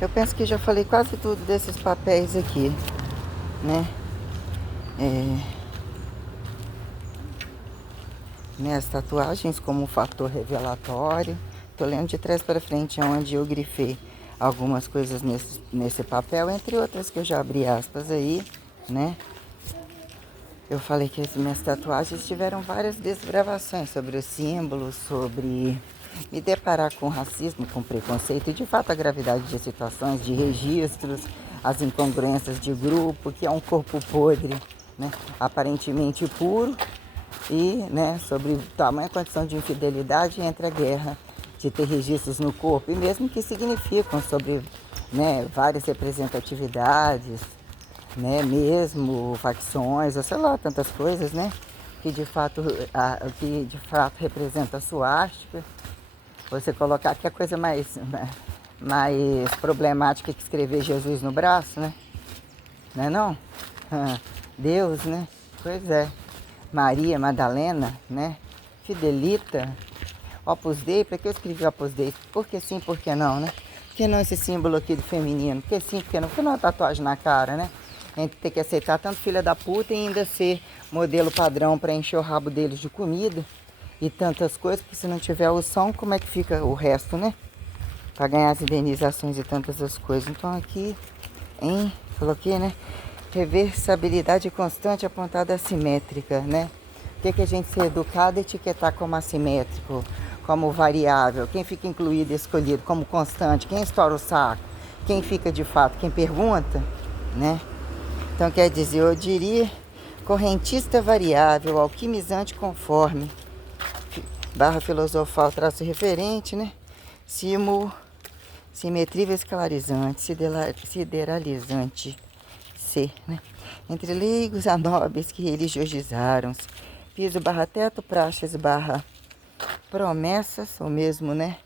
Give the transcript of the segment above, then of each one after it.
Eu penso que já falei quase tudo desses papéis aqui, né? As tatuagens como um fator revelatório. Tô lendo de trás para frente, onde eu grifei algumas coisas nesse papel, entre outras que eu já abri aspas aí, né? Eu falei que as minhas tatuagens tiveram várias desbravações sobre os símbolos, sobre me deparar com racismo, com preconceito e de fato a gravidade de situações, de registros, as incongruências de grupo, que é um corpo podre, né? Aparentemente puro, e, né, sobre tamanha condição de infidelidade entre a guerra, de ter registros no corpo, e mesmo que significam sobre, né, várias representatividades, né, mesmo facções, ou sei lá, tantas coisas, né, que de fato representa a suástica. Você colocar que a coisa mais problemática que escrever Jesus no braço, né? Não é não? Deus, né? Pois é. Maria Madalena, né? Fidelita, Opus Dei. Para que eu escrevi Opus Dei? Porque sim, por que não, né? Por que não esse símbolo aqui do feminino? Porque sim, porque não? Por que não uma tatuagem na cara, né? A gente tem que aceitar tanto filha da puta e ainda ser modelo padrão para encher o rabo deles de comida e tantas coisas, porque se não tiver o som, como é que fica o resto, né? Para ganhar as indenizações e tantas as coisas. Então aqui, coloquei, né? Reversibilidade constante apontada assimétrica, né? O que a gente ser educado e etiquetar como assimétrico, como variável, quem fica incluído e escolhido como constante, quem estoura o saco, quem fica de fato, quem pergunta, né? Então quer dizer, eu diria correntista variável, alquimizante conforme, barra filosofal, traço referente, né? Simetria escalarizante, sideralizante, né? Entre leigos a nobres que religiosizaram-se, piso barra teto, praxes barra promessas, ou mesmo, né?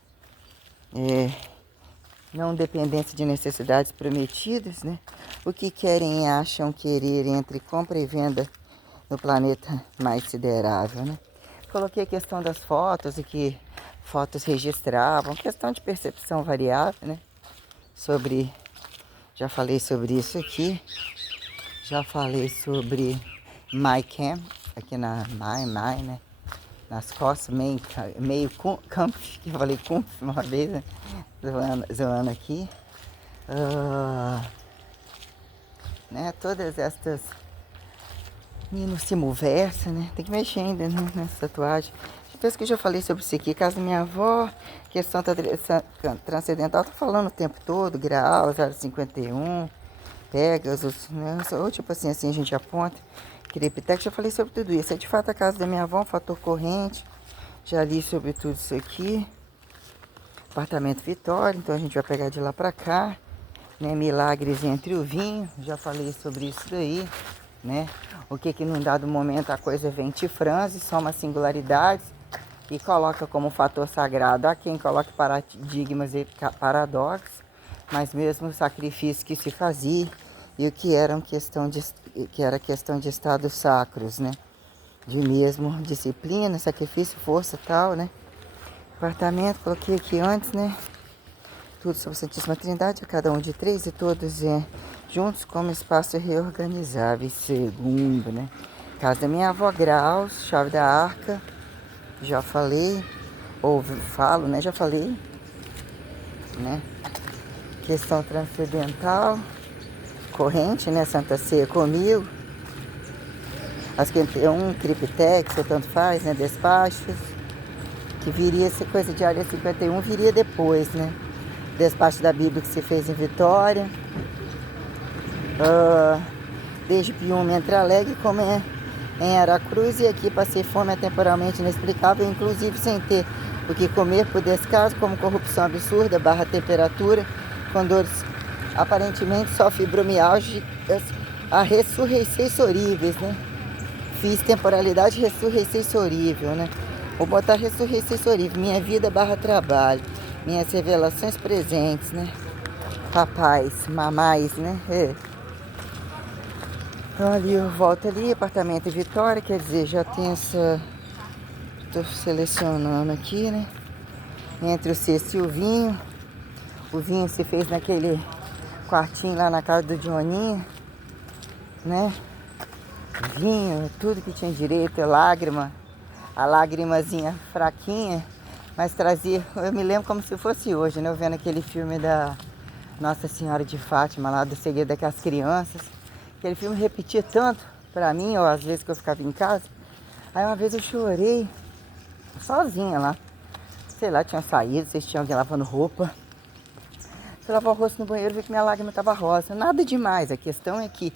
Não dependência de necessidades prometidas, né? O que querem e acham querer entre compra e venda no planeta mais siderável, né? Coloquei a questão das fotos e que fotos registravam, questão de percepção variável, né? Já falei sobre isso aqui. Já falei sobre MyCam, aqui na My, né? Nas costas, meio camp, que eu falei camp uma vez, né? Zoando aqui. Né? Todas estas meninos simulversa, né? Tem que mexer ainda, né? Nessa tatuagem. Penso que eu já falei sobre isso aqui. Casa da minha avó, questão transcendental, tô falando o tempo todo, Graal, 051. Pegasus, né? Ou tipo assim a gente aponta. Criptex, já falei sobre tudo isso. É de fato a casa da minha avó, um fator corrente. Já li sobre tudo isso aqui. Apartamento Vitória, então a gente vai pegar de lá pra cá. Né? Milagres entre o vinho, já falei sobre isso daí. Né? O que num dado momento a coisa vem te franze, soma singularidades e coloca como fator sagrado a quem coloca paradigmas e paradoxos, mas mesmo o sacrifício que se fazia e o que era questão de estados sacros, né? De mesmo disciplina, sacrifício, força, tal, né? Apartamento, coloquei aqui antes, né? Tudo sobre a Santíssima Trindade, cada um de três e todos juntos como espaço reorganizável. Segundo, né? Casa da minha avó, Graus, chave da arca, já falei, ou falo, né? Já falei, né? Questão transcendental, corrente, né? Santa Ceia comigo. As que tem um criptex, ou tanto faz, né? Despachos, que viria essa coisa de área 51, viria depois, né? Despacho da Bíblia que se fez em Vitória. Desde Piúma, Entre Alegre, como é em Aracruz, e aqui passei fome temporalmente inexplicável, inclusive sem ter o que comer por descaso, como corrupção absurda, barra temperatura, com dores aparentemente só fibromialgicas, a ressurreições horríveis, né? Fiz temporalidade, ressurreições horrível, né? Vou botar ressurreições horrível, minha vida barra trabalho, minhas revelações presentes, né? Papais, mamais, né? Então ali eu volto ali, apartamento Vitória, quer dizer, já tem essa... Estou selecionando aqui, né? Entre o cesto e o vinho, O vinho se fez naquele quartinho lá na casa do Dioninho, né? Vinho, tudo que tinha direito, lágrima, a lágrimazinha fraquinha, mas trazia, eu me lembro como se fosse hoje, né? Eu vendo aquele filme da Nossa Senhora de Fátima, lá do Segredo daquelas Crianças. Aquele filme repetia tanto pra mim, ou às vezes que eu ficava em casa. Aí uma vez eu chorei, sozinha lá. Sei lá, tinha saído, vocês tinham alguém lavando roupa. Eu lavava o rosto no banheiro e vi que minha lágrima estava rosa. Nada demais, a questão é que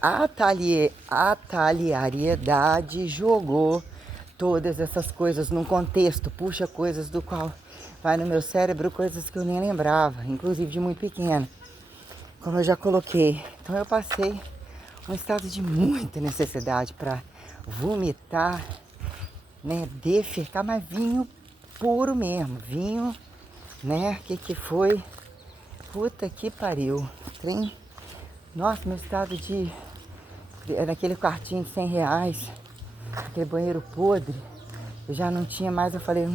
a talhariedade jogou todas essas coisas num contexto, puxa coisas do qual vai no meu cérebro, coisas que eu nem lembrava, inclusive de muito pequena, como eu já coloquei. Então eu passei um estado de muita necessidade para vomitar, né, defecar, mas vinho puro mesmo, vinho, né, que foi, puta que pariu, trem, nossa, meu estado de, naquele quartinho de R$ 100, aquele banheiro podre, eu já não tinha mais, eu falei,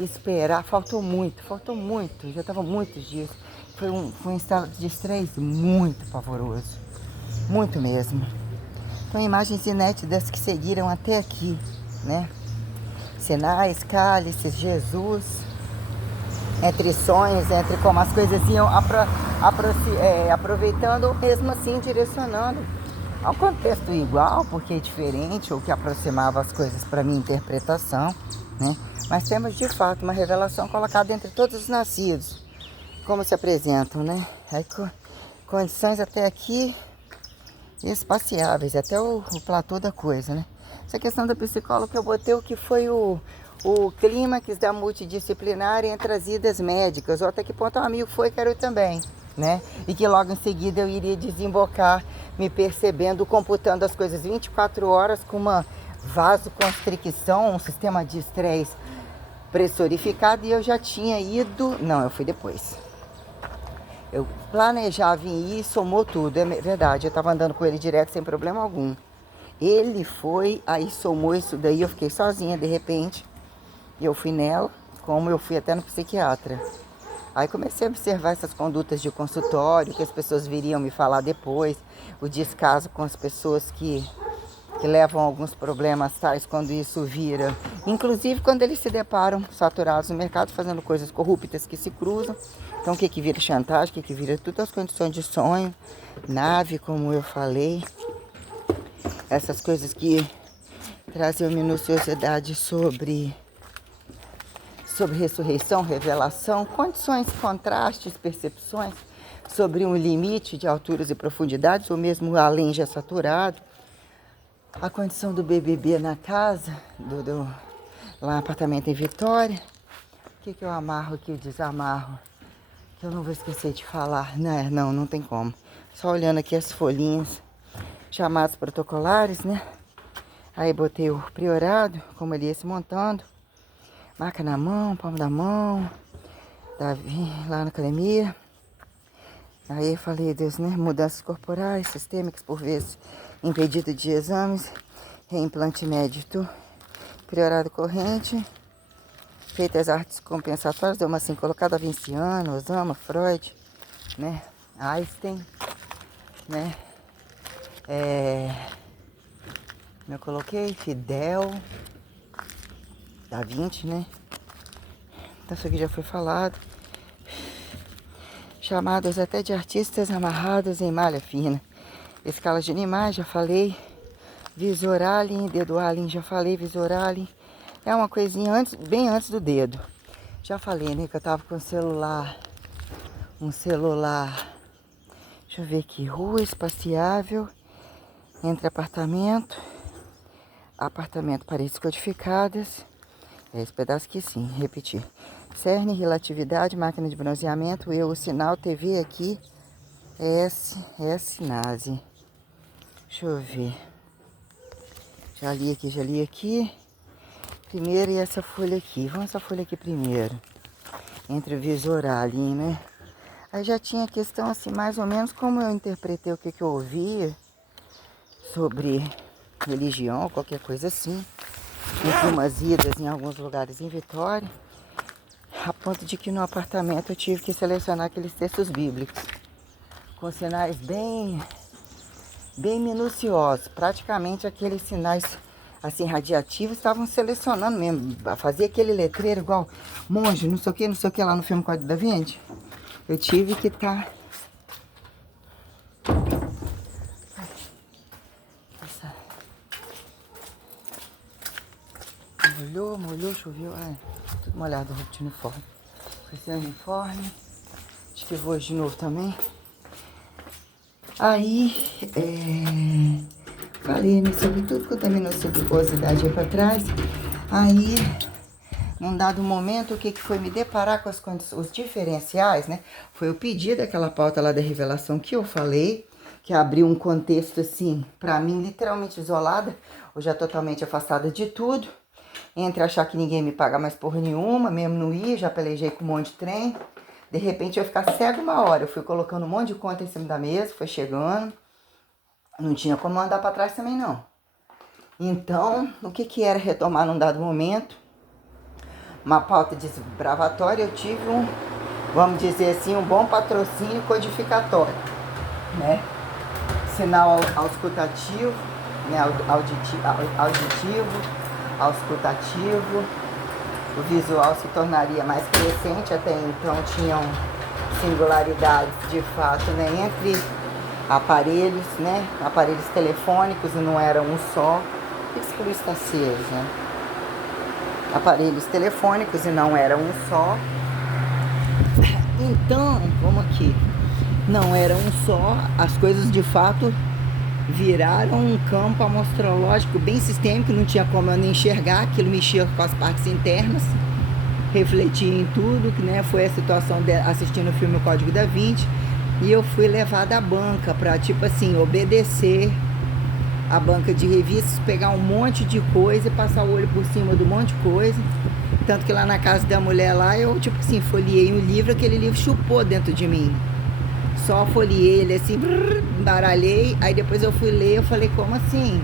esperar, faltou muito, já estava muitos dias, foi um estado de estresse muito pavoroso, muito mesmo. Então imagens inéditas que seguiram até aqui, né? Sinais, cálices, Jesus, entre sonhos, entre como as coisas iam aproveitando ou mesmo assim direcionando ao contexto igual, porque é diferente, ou que aproximava as coisas para minha interpretação, né? Mas temos de fato uma revelação colocada entre todos os nascidos, como se apresentam, né? Aí, condições até aqui espaciáveis, até o platô da coisa, né? Essa questão da psicóloga que eu botei, o que foi o clímax da multidisciplinar entre as idas médicas, ou até que ponto um amigo foi, quero ir também, né? E que logo em seguida eu iria desembocar, me percebendo, computando as coisas 24 horas com uma vasoconstricção, um sistema de estresse pressurificado, e eu já tinha ido, não, eu fui depois. Eu planejava em ir, somou tudo, é verdade, eu estava andando com ele direto sem problema algum. Ele foi, aí somou isso daí, eu fiquei sozinha de repente, e eu fui nela, como eu fui até no psiquiatra. Aí comecei a observar essas condutas de consultório, que as pessoas viriam me falar depois, o descaso com as pessoas que levam alguns problemas tais quando isso vira, inclusive quando eles se deparam saturados no mercado, fazendo coisas corruptas que se cruzam. Então o que vira chantagem, o que vira tudo as condições de sonho, nave, como eu falei, essas coisas que trazem minuciosidade sobre ressurreição, revelação, condições, contrastes, percepções sobre um limite de alturas e profundidades, ou mesmo além já saturado. A condição do BBB na casa, lá no apartamento em Vitória. O que eu amarro aqui, desamarro? Que eu não vou esquecer de falar. Não tem como. Só olhando aqui as folhinhas, chamados protocolares, né? Aí botei o priorado, como ele ia se montando. Marca na mão, palma da mão. Davi lá na academia. Aí falei, Deus, né? Mudanças corporais, sistêmicas, por vezes impedido de exames, reimplante médico, priorado corrente, feitas artes compensatórias, deu uma assim colocada Vinciano, Osama, Freud, né? Einstein, né? Eu coloquei Fidel, Da Vinci, né? Então isso aqui já foi falado. Chamados até de artistas amarrados em malha fina. Escalas de animais, já falei. Visorale, dedo alien, já falei. Visorale é uma coisinha antes, bem antes do dedo. Já falei, né, que eu tava com um celular. Deixa eu ver aqui. Rua espaciável, entre apartamento, paredes codificadas. É esse pedaço aqui sim, repetir. Cerne, relatividade, máquina de bronzeamento, eu, o sinal, TV aqui. S, nazi. Deixa eu ver. Já li aqui. Primeiro e essa folha aqui. Vamos essa folha aqui primeiro. Entre o visoral ali, né? Aí já tinha a questão assim, mais ou menos como eu interpretei o que eu ouvia sobre religião, qualquer coisa assim. Entre umas idas em alguns lugares em Vitória. a ponto de que no apartamento eu tive que selecionar aqueles textos bíblicos com sinais bem minuciosos, praticamente aqueles sinais assim radiativos estavam selecionando mesmo, fazia aquele letreiro igual monge, não sei o que lá no filme Código da Vinci. Eu tive que estar molhou, choveu, ai, tudo molhado a roupa de uniforme. Esse uniforme, acho que eu vou hoje de novo também. Aí, falei sobre tudo que eu também não sobre curiosidade aí pra trás. Aí, num dado momento, o que foi me deparar com os diferenciais, né? Foi o pedido daquela pauta lá da revelação que eu falei, que abriu um contexto assim, pra mim, literalmente isolada, ou já totalmente afastada de tudo. Entre achar que ninguém me paga mais porra nenhuma, mesmo não ir, já pelejei com um monte de trem. De repente eu ia ficar cego uma hora. Eu fui colocando um monte de conta em cima da mesa, foi chegando. Não tinha como andar pra trás também não. Então, o que era retomar num dado momento? Uma pauta desbravatória, eu tive vamos dizer assim, um bom patrocínio codificatório, né? Sinal auscultativo, né? Auditivo, auscultativo. O visual se tornaria mais crescente, até então tinham singularidades de fato, né, entre aparelhos, né, aparelhos telefônicos e não era um só. Por isso que luz está acesa, né? Aparelhos telefônicos e não era um só. Então, vamos aqui, não era um só, as coisas de fato viraram um campo amostrológico bem sistêmico, não tinha como eu nem enxergar, aquilo mexia com as partes internas, refletia em tudo, né? Foi a situação de assistindo o filme O Código da Vinci, e eu fui levada à banca para, tipo assim, obedecer a banca de revistas, pegar um monte de coisa e passar o olho por cima do monte de coisa. Tanto que lá na casa da mulher lá, eu, tipo assim, folheei um livro, aquele livro chupou dentro de mim. Só folhei ele assim, embaralhei, aí depois eu fui ler, eu falei, como assim?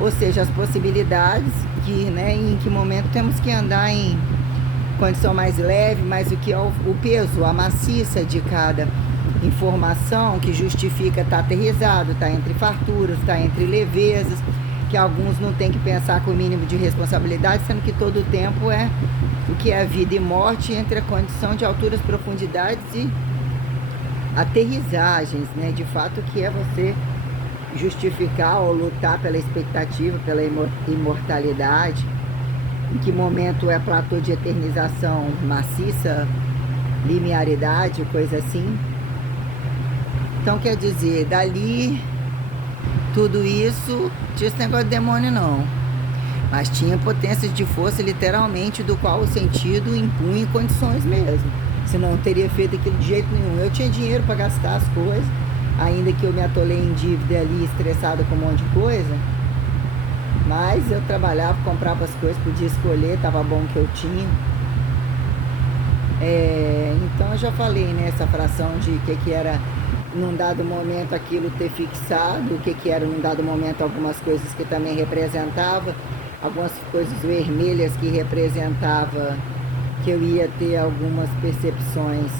Ou seja, as possibilidades que, né, em que momento temos que andar em condição mais leve, mas o que é o peso, a maciça de cada informação que justifica estar aterrizado, estar entre farturas, estar entre levezas, que alguns não tem que pensar com o mínimo de responsabilidade, sendo que todo o tempo é o que é vida e morte entre a condição de alturas, profundidades e aterrissagens, né? De fato, que é você justificar ou lutar pela expectativa, pela imortalidade, em que momento é platô de eternização maciça, linearidade, coisa assim. Então, quer dizer, dali, tudo isso, tinha esse negócio de demônio não, mas tinha potências de força, literalmente, do qual o sentido impunha condições mesmo. Senão eu teria feito aquilo de jeito nenhum. Eu tinha dinheiro para gastar as coisas, ainda que eu me atolei em dívida ali, estressada com um monte de coisa. Mas eu trabalhava, comprava as coisas, podia escolher, tava bom o que eu tinha. Então eu já falei nessa fração de que era num dado momento aquilo ter fixado, o que era num dado momento algumas coisas que também representava, algumas coisas vermelhas que representava que eu ia ter algumas percepções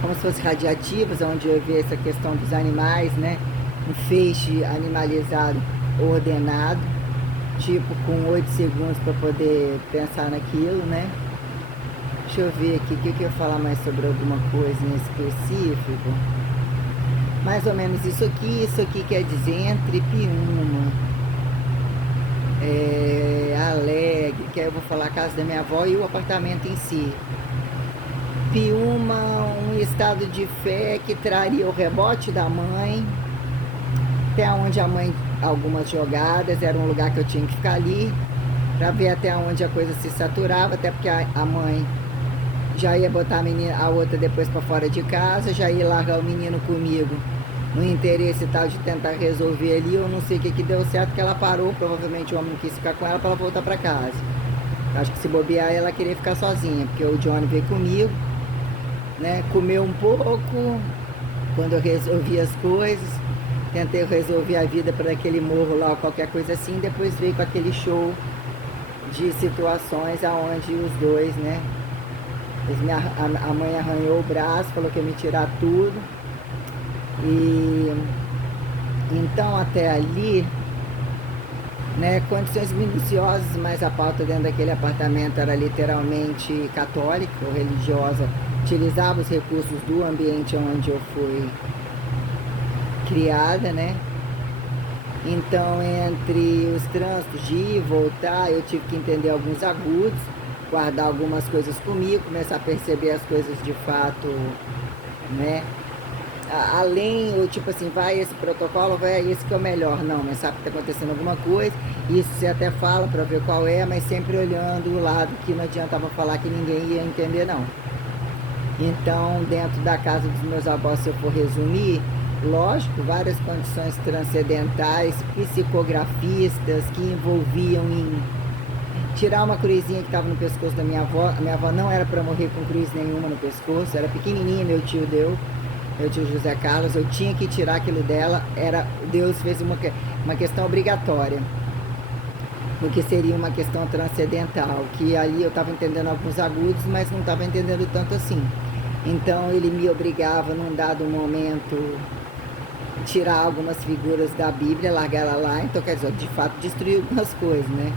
como se fossem radiativas, onde eu via essa questão dos animais, né? Um feixe animalizado ordenado, tipo com 8 segundos para poder pensar naquilo, né? Deixa eu ver aqui, o que eu ia falar mais sobre alguma coisa em específico. Mais ou menos isso aqui quer dizer entre Piúma, Alegre, que aí eu vou falar a casa da minha avó e o apartamento em si. Piúma, um estado de fé que traria o rebote da mãe, até onde a mãe, algumas jogadas, era um lugar que eu tinha que ficar ali, para ver até onde a coisa se saturava, até porque a mãe já ia botar a menina, a outra depois para fora de casa, já ia largar o menino comigo, no interesse tal de tentar resolver ali. Eu não sei o que deu certo, que ela parou, provavelmente o homem não quis ficar com ela para ela voltar para casa. Acho que se bobear ela queria ficar sozinha, porque o Johnny veio comigo, né? Comeu um pouco, quando eu resolvi as coisas, tentei resolver a vida para aquele morro lá, qualquer coisa assim, depois veio com aquele show de situações aonde os dois, né, A mãe arranhou o braço, falou que ia me tirar tudo. E então até ali, né, condições minuciosas, mas a pauta dentro daquele apartamento era literalmente católica ou religiosa, utilizava os recursos do ambiente onde eu fui criada, né? Então, entre os trânsitos de ir e voltar, eu tive que entender alguns agudos, guardar algumas coisas comigo, começar a perceber as coisas de fato, né? Além, ou tipo assim, vai esse protocolo, vai esse que é o melhor. Não, mas sabe que está acontecendo alguma coisa, isso você até fala para ver qual é, mas sempre olhando o lado que não adiantava falar que ninguém ia entender, não. Então, dentro da casa dos meus avós, se eu for resumir, lógico, várias condições transcendentais, psicografistas que envolviam em tirar uma cruzinha que estava no pescoço da minha avó. A minha avó não era para morrer com cruz nenhuma no pescoço, era pequenininha, meu tio deu, meu tio José Carlos, eu tinha que tirar aquilo dela, Deus fez uma questão obrigatória, porque seria uma questão transcendental, que ali eu estava entendendo alguns agudos, mas não estava entendendo tanto assim. Então ele me obrigava num dado momento tirar algumas figuras da Bíblia, largar ela lá, então quer dizer, de fato destruir algumas coisas, né?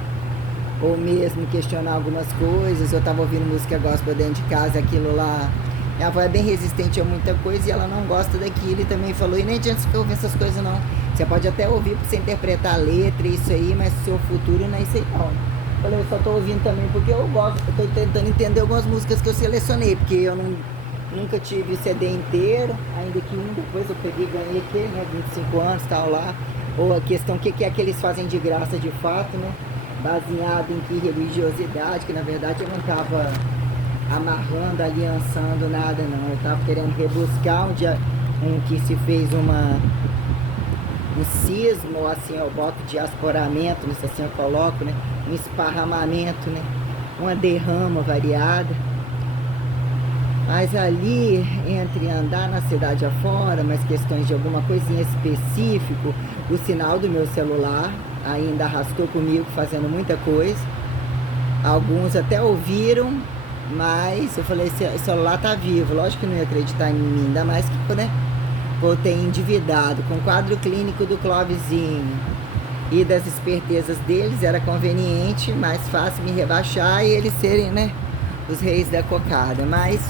Ou mesmo questionar algumas coisas. Eu estava ouvindo música gospel dentro de casa, aquilo lá, minha avó é bem resistente a muita coisa e ela não gosta daquilo, e também falou, e nem adianta você ouvir essas coisas não, você pode até ouvir para você interpretar a letra e isso aí, mas seu futuro não é isso aí não. Eu falei, eu só estou ouvindo também porque eu gosto, eu estou tentando entender algumas músicas que eu selecionei, porque eu nunca tive CD inteiro, ainda que depois eu peguei e ganhei aqui, né, 25 anos, tal lá, ou a questão, o que é que eles fazem de graça de fato, né, baseado em que religiosidade, que na verdade eu não estava amarrando, aliançando nada não, eu estava querendo rebuscar um que se fez um cisma, ou assim eu boto diasporamento, isso assim eu coloco, né, um esparramamento, né, uma derrama variada. Mas ali, entre andar na cidade afora, mas questões de alguma coisinha específica, o sinal do meu celular ainda arrastou comigo fazendo muita coisa. Alguns até ouviram, mas eu falei, esse celular tá vivo. Lógico que não ia acreditar em mim, ainda mais que, né, voltei endividado, com o quadro clínico do Clovezinho e das espertezas deles, era conveniente, mais fácil me rebaixar e eles serem, né, os reis da cocada. Mas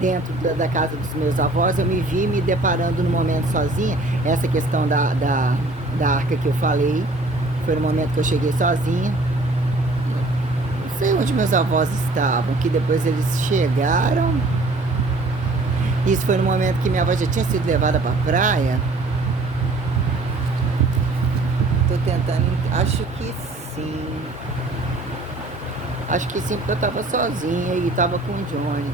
dentro da casa dos meus avós, eu me vi me deparando no momento sozinha. Essa questão da arca que eu falei, foi no momento que eu cheguei sozinha. Não sei onde meus avós estavam, que depois eles chegaram. Isso foi no momento que minha avó já tinha sido levada para a praia. Tô tentando, acho que sim. Acho que sim, porque eu tava sozinha e tava com o Johnny.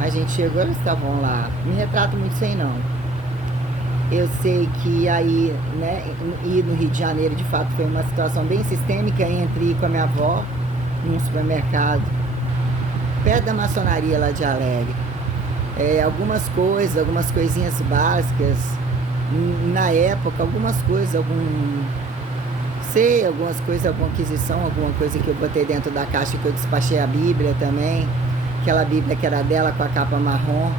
A gente chegou, eles estavam lá. Me retrato muito sem não. Eu sei que aí, né, ir no Rio de Janeiro, de fato, foi uma situação bem sistêmica entre ir com a minha avó num supermercado, perto da maçonaria lá de Alegre. Algumas coisas, algumas coisinhas básicas, na época, algumas coisas, algumas coisas, alguma aquisição, alguma coisa que eu botei dentro da caixa, que eu despachei a Bíblia também, aquela Bíblia que era dela com a capa marrom,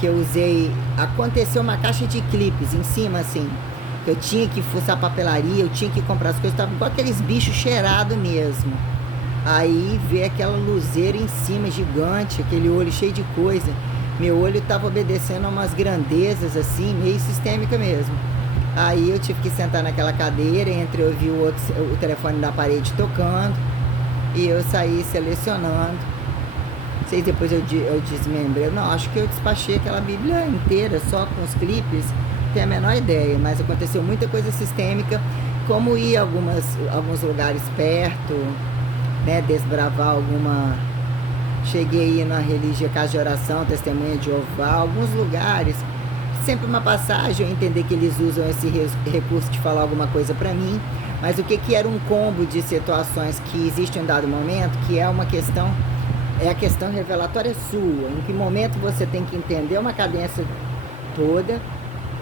que eu usei. Aconteceu uma caixa de clipes em cima, assim, que eu tinha que fuçar papelaria, eu tinha que comprar as coisas, tava igual aqueles bichos cheirados mesmo. Aí ver aquela luzeira em cima, gigante, aquele olho cheio de coisa. Meu olho estava obedecendo a umas grandezas, assim, meio sistêmica mesmo. Aí eu tive que sentar naquela cadeira, entre eu ouvir o telefone da parede tocando, e eu saí selecionando. Não sei, depois eu desmembrei. Não, acho que eu despachei aquela Bíblia inteira, só com os clipes, não tenho a menor ideia, mas aconteceu muita coisa sistêmica, como ir a alguns lugares perto, né, desbravar alguma. Cheguei a ir na religião, casa de oração, testemunha de Jeová, alguns lugares, sempre uma passagem, eu entender que eles usam esse recurso de falar alguma coisa para mim, mas o que era um combo de situações que existe em um dado momento, que é uma questão, é a questão revelatória sua, em que momento você tem que entender uma cadência toda,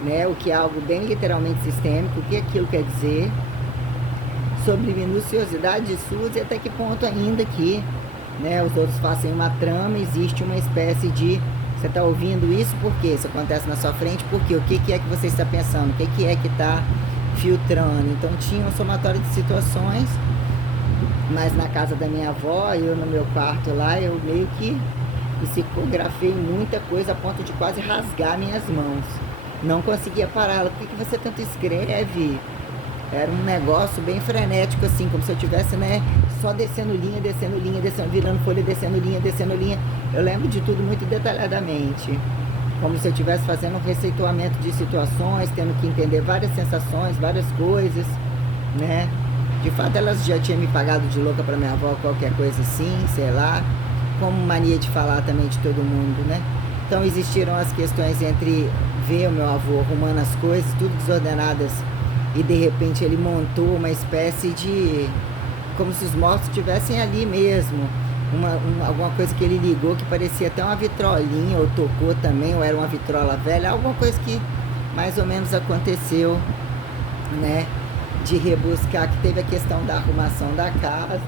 né, o que é algo bem literalmente sistêmico, o que aquilo quer dizer, sobre minuciosidade suas e até que ponto ainda que né? Os outros fazem uma trama, existe uma espécie de... Você está ouvindo isso por quê? Isso acontece na sua frente por quê? O que, que é que você está pensando? O que, que é que está filtrando? Então tinha um somatório de situações, mas na casa da minha avó, eu no meu quarto lá, eu meio que psicografei muita coisa a ponto de quase rasgar minhas mãos. Não conseguia parar. Por que você tanto escreve? Era um negócio bem frenético, assim, como se eu tivesse, né, só descendo linha, descendo, virando folha, descendo linha, descendo linha. Eu lembro de tudo muito detalhadamente. Como se eu estivesse fazendo um receituamento de situações, tendo que entender várias sensações, várias coisas, né? De fato, elas já tinham me pagado de louca para minha avó, qualquer coisa assim, sei lá. Como mania de falar também de todo mundo, né? Então existiram as questões entre ver o meu avô arrumando as coisas, tudo desordenadas, e de repente ele montou uma espécie de... como se os mortos estivessem ali mesmo. Alguma coisa que ele ligou que parecia até uma vitrolinha, ou tocou também, ou era uma vitrola velha, alguma coisa que mais ou menos aconteceu, né? De rebuscar, que teve a questão da arrumação da casa.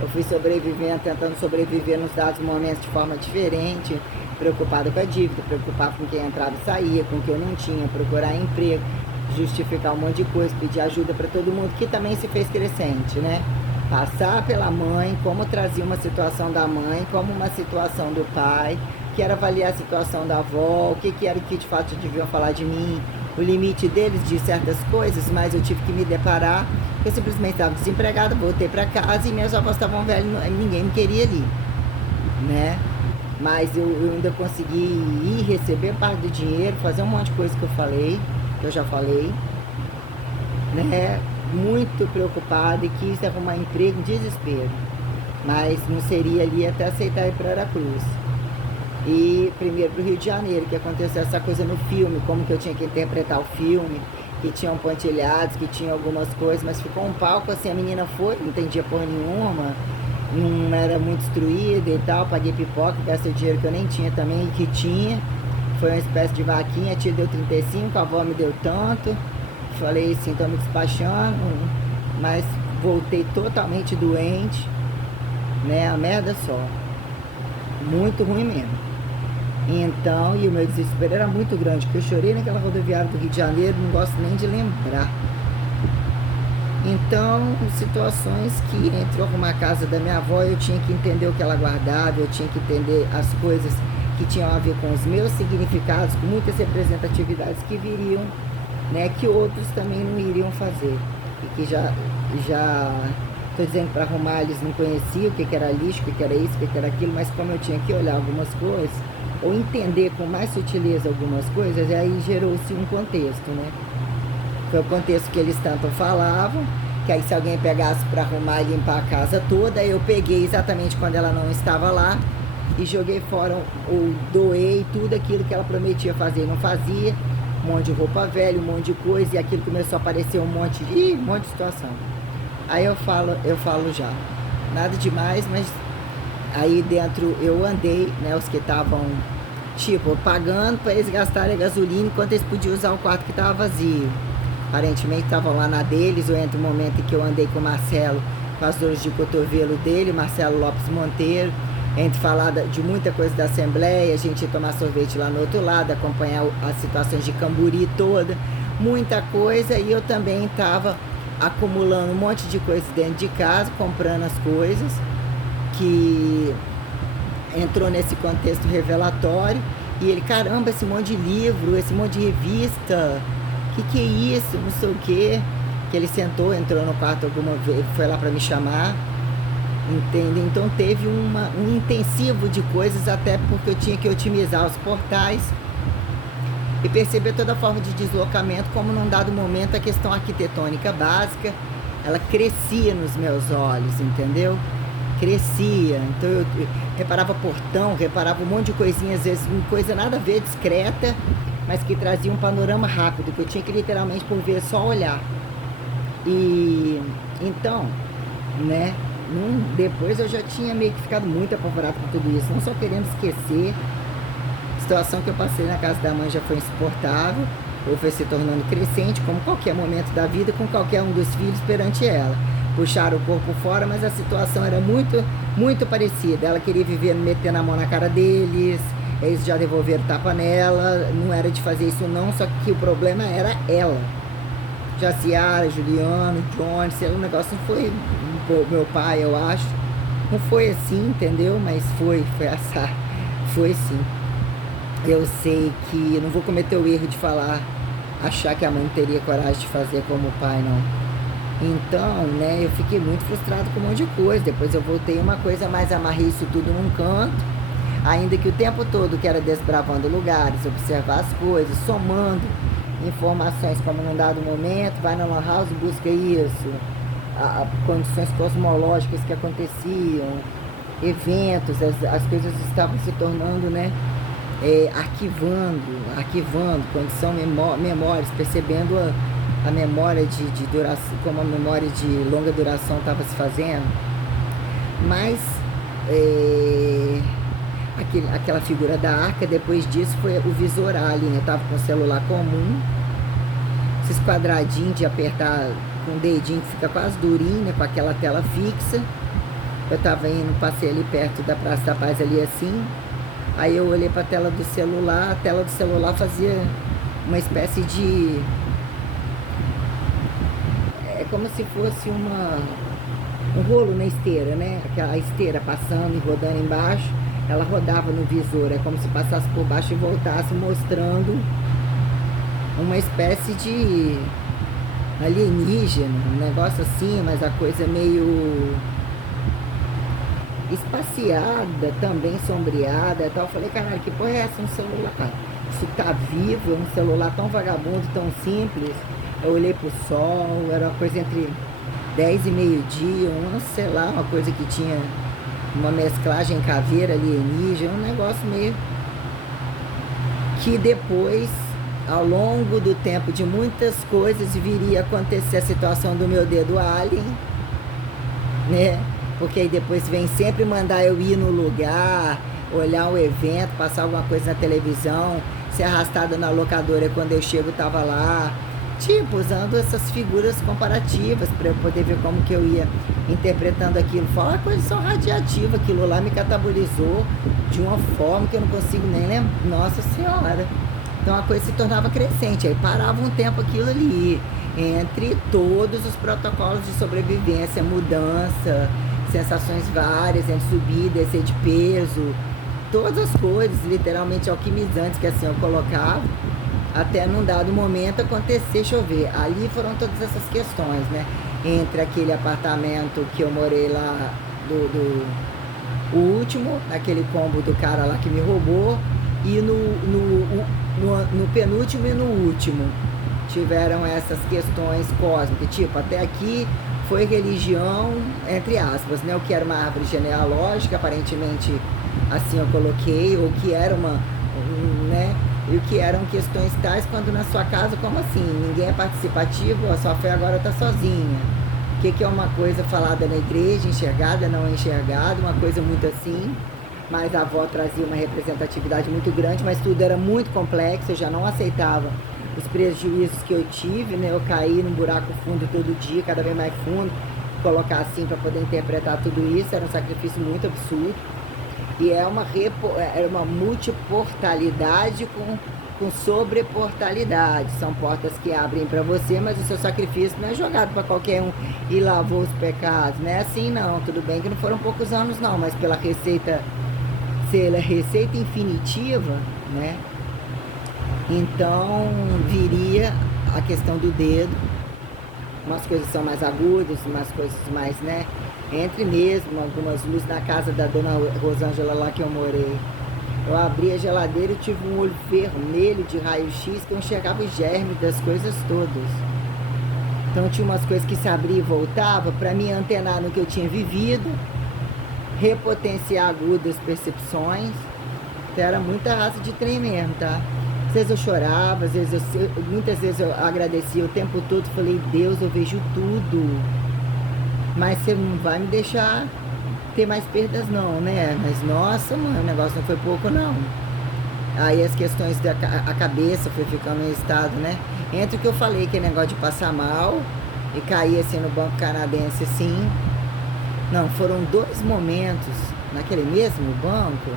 Eu fui sobrevivendo, tentando sobreviver nos dados momentos de forma diferente, preocupado com a dívida, preocupado com quem entrava e saía, com o que eu não tinha, procurar emprego, justificar um monte de coisa, pedir ajuda para todo mundo, que também se fez crescente, né? Passar pela mãe, como trazia uma situação da mãe, como uma situação do pai, que era avaliar a situação da avó, o que era que de fato deviam falar de mim, o limite deles de certas coisas, mas eu tive que me deparar. Eu simplesmente estava desempregada, voltei para casa e minhas avós estavam velhas, ninguém me queria ali, né? Mas eu ainda consegui ir receber parte do dinheiro, fazer um monte de coisa que eu falei, que eu já falei, né? Muito preocupada e quis arrumar emprego em desespero, mas não seria ali até aceitar ir para Aracruz. E primeiro para o Rio de Janeiro, que aconteceu essa coisa no filme, como que eu tinha que interpretar o filme, que tinham pontilhados, que tinha algumas coisas, mas ficou um palco assim, a menina foi, não entendia porra nenhuma, não era muito instruída e tal, paguei pipoca, gastei o dinheiro que eu nem tinha também, que tinha, foi uma espécie de vaquinha, a tia deu 35, a avó me deu tanto, falei assim, tô me despachando, mas voltei totalmente doente, né, a merda só, muito ruim mesmo. Então, e o meu desespero era muito grande, porque eu chorei naquela rodoviária do Rio de Janeiro, não gosto nem de lembrar. Então, situações que entre eu arrumar a casa da minha avó, eu tinha que entender o que ela guardava, eu tinha que entender as coisas que tinham a ver com os meus significados, com muitas representatividades que viriam, né, que outros também não iriam fazer. E que já estou dizendo para arrumar, eles não conheciam o que era lixo, o que era isso, o que era aquilo, mas como eu tinha que olhar algumas coisas, ou entender com mais sutileza algumas coisas, e aí gerou-se um contexto, né? Foi o contexto que eles tanto falavam, que aí se alguém pegasse para arrumar e limpar a casa toda, eu peguei exatamente quando ela não estava lá e joguei fora, ou doei tudo aquilo que ela prometia fazer e não fazia, um monte de roupa velha, um monte de coisa, e aquilo começou a aparecer um monte de situação. Aí eu falo já, nada demais, mas aí dentro eu andei, né, os que estavam, tipo, pagando para eles gastarem a gasolina enquanto eles podiam usar o quarto que estava vazio. Aparentemente estavam lá na deles, ou entre o momento em que eu andei com o Marcelo, com as dores de cotovelo dele, Marcelo Lopes Monteiro, entre falar de muita coisa da Assembleia, a gente ia tomar sorvete lá no outro lado, acompanhar as situações de Camburi toda, muita coisa, e eu também estava acumulando um monte de coisa dentro de casa, comprando as coisas, que entrou nesse contexto revelatório, e ele, caramba, esse monte de livro, esse monte de revista, que é isso, não sei o que ele sentou, entrou no quarto alguma vez, foi lá para me chamar, entende? Então teve um intensivo de coisas, até porque eu tinha que otimizar os portais e perceber toda a forma de deslocamento, como num dado momento a questão arquitetônica básica, ela crescia nos meus olhos, entendeu? Crescia, então eu reparava portão, reparava um monte de coisinhas, às vezes coisa nada a ver, discreta, mas que trazia um panorama rápido, que eu tinha que literalmente por ver só olhar. E então, né, depois eu já tinha meio que ficado muito apavorado com tudo isso, não só querendo esquecer. A situação que eu passei na casa da mãe já foi insuportável, ou foi se tornando crescente, como qualquer momento da vida, com qualquer um dos filhos perante ela. puxaram o corpo fora, mas a situação era muito, muito parecida. Ela queria viver metendo a mão na cara deles, eles já devolveram tapa nela, não era de fazer isso não, só que o problema era ela. Jaciara, Juliano, Johnny, o negócio não foi meu pai, eu acho. Não foi assim, entendeu? Mas foi assar. Foi sim. Eu sei que não vou cometer o erro de falar, achar que a mãe não teria coragem de fazer como o pai, não. Então, né, eu fiquei muito frustrado com um monte de coisa. Depois eu voltei uma coisa mais, amarrei isso tudo num canto. Ainda que o tempo todo que era desbravando lugares, observar as coisas, somando informações como num dado momento, vai na Lan House, busca isso, condições cosmológicas que aconteciam, eventos, as coisas estavam se tornando, né, arquivando, condição memórias, percebendo a memória de duração, como a memória de longa duração estava se fazendo. Mas aquela figura da arca, depois disso foi o visor Alien. Eu estava com o celular comum, esses quadradinhos de apertar com o dedinho que fica quase durinho, né, com aquela tela fixa. Eu estava indo, passei ali perto da Praça da Paz ali assim, aí eu olhei para a tela do celular fazia uma espécie de... é como se fosse um rolo na esteira, né, aquela esteira passando e rodando embaixo. Ela rodava no visor, é como se passasse por baixo e voltasse, mostrando uma espécie de alienígena, um negócio assim, mas a coisa meio espaciada, também sombreada e tal. Eu falei, caralho, que porra é essa? Um celular, isso tá vivo, um celular tão vagabundo, tão simples. Eu olhei pro sol, era uma coisa entre 10 e meio-dia, sei lá, uma coisa que tinha uma mesclagem caveira, alienígena, um negócio meio que depois, ao longo do tempo de muitas coisas, viria a acontecer a situação do meu dedo alien, né? Porque aí depois vem sempre mandar eu ir no lugar, olhar o evento, passar alguma coisa na televisão, ser arrastada na locadora, quando eu chego tava lá. Tipo, usando essas figuras comparativas para eu poder ver como que eu ia interpretando aquilo. Fala, a condição radiativa, aquilo lá me catabolizou de uma forma que eu não consigo nem lembrar. Nossa Senhora! Então a coisa se tornava crescente, aí parava um tempo aquilo ali, entre todos os protocolos de sobrevivência, mudança, sensações várias, entre subir, descer de peso, todas as coisas literalmente alquimizantes que assim eu colocava. Até num dado momento acontecer chover. Ali foram todas essas questões, né? Entre aquele apartamento que eu morei lá, o último, aquele combo do cara lá que me roubou, e no penúltimo e no último. Tiveram essas questões cósmicas, tipo, até aqui foi religião, entre aspas, né? O que era uma árvore genealógica, aparentemente assim eu coloquei, ou que era né? E o que eram questões tais, quando na sua casa, como assim? Ninguém é participativo, a sua fé agora está sozinha. O que é uma coisa falada na igreja, enxergada, não enxergada, uma coisa muito assim. Mas a avó trazia uma representatividade muito grande, mas tudo era muito complexo, eu já não aceitava os prejuízos que eu tive, né? Eu caí num buraco fundo todo dia, cada vez mais fundo, colocar assim para poder interpretar tudo isso, era um sacrifício muito absurdo. E é uma multiportalidade com sobreportalidade. São portas que abrem para você, mas o seu sacrifício não é jogado para qualquer um e lavou os pecados. Não é assim não, tudo bem que não foram poucos anos não, mas pela receita, se ela é receita infinitiva, né? Então viria a questão do dedo. Umas coisas são mais agudas, umas coisas mais, né? Entre mesmo algumas luzes na casa da dona Rosângela lá que eu morei. Eu abri a geladeira e tive um olho vermelho de raio-x que eu enxergava os germes das coisas todas. Então tinha umas coisas que se abria e voltava para me antenar no que eu tinha vivido, repotenciar agudas percepções. Então era muita raça de trem mesmo, tá? Às vezes eu chorava, muitas vezes eu agradecia o tempo todo, falei, Deus, eu vejo tudo. Mas você não vai me deixar ter mais perdas não, né? Mas nossa, mano, o negócio não foi pouco não. Aí as questões a cabeça foi ficando em estado, né? Entre o que eu falei, que é negócio de passar mal, e caí assim no banco canadense assim. Não, foram 2 momentos naquele mesmo banco,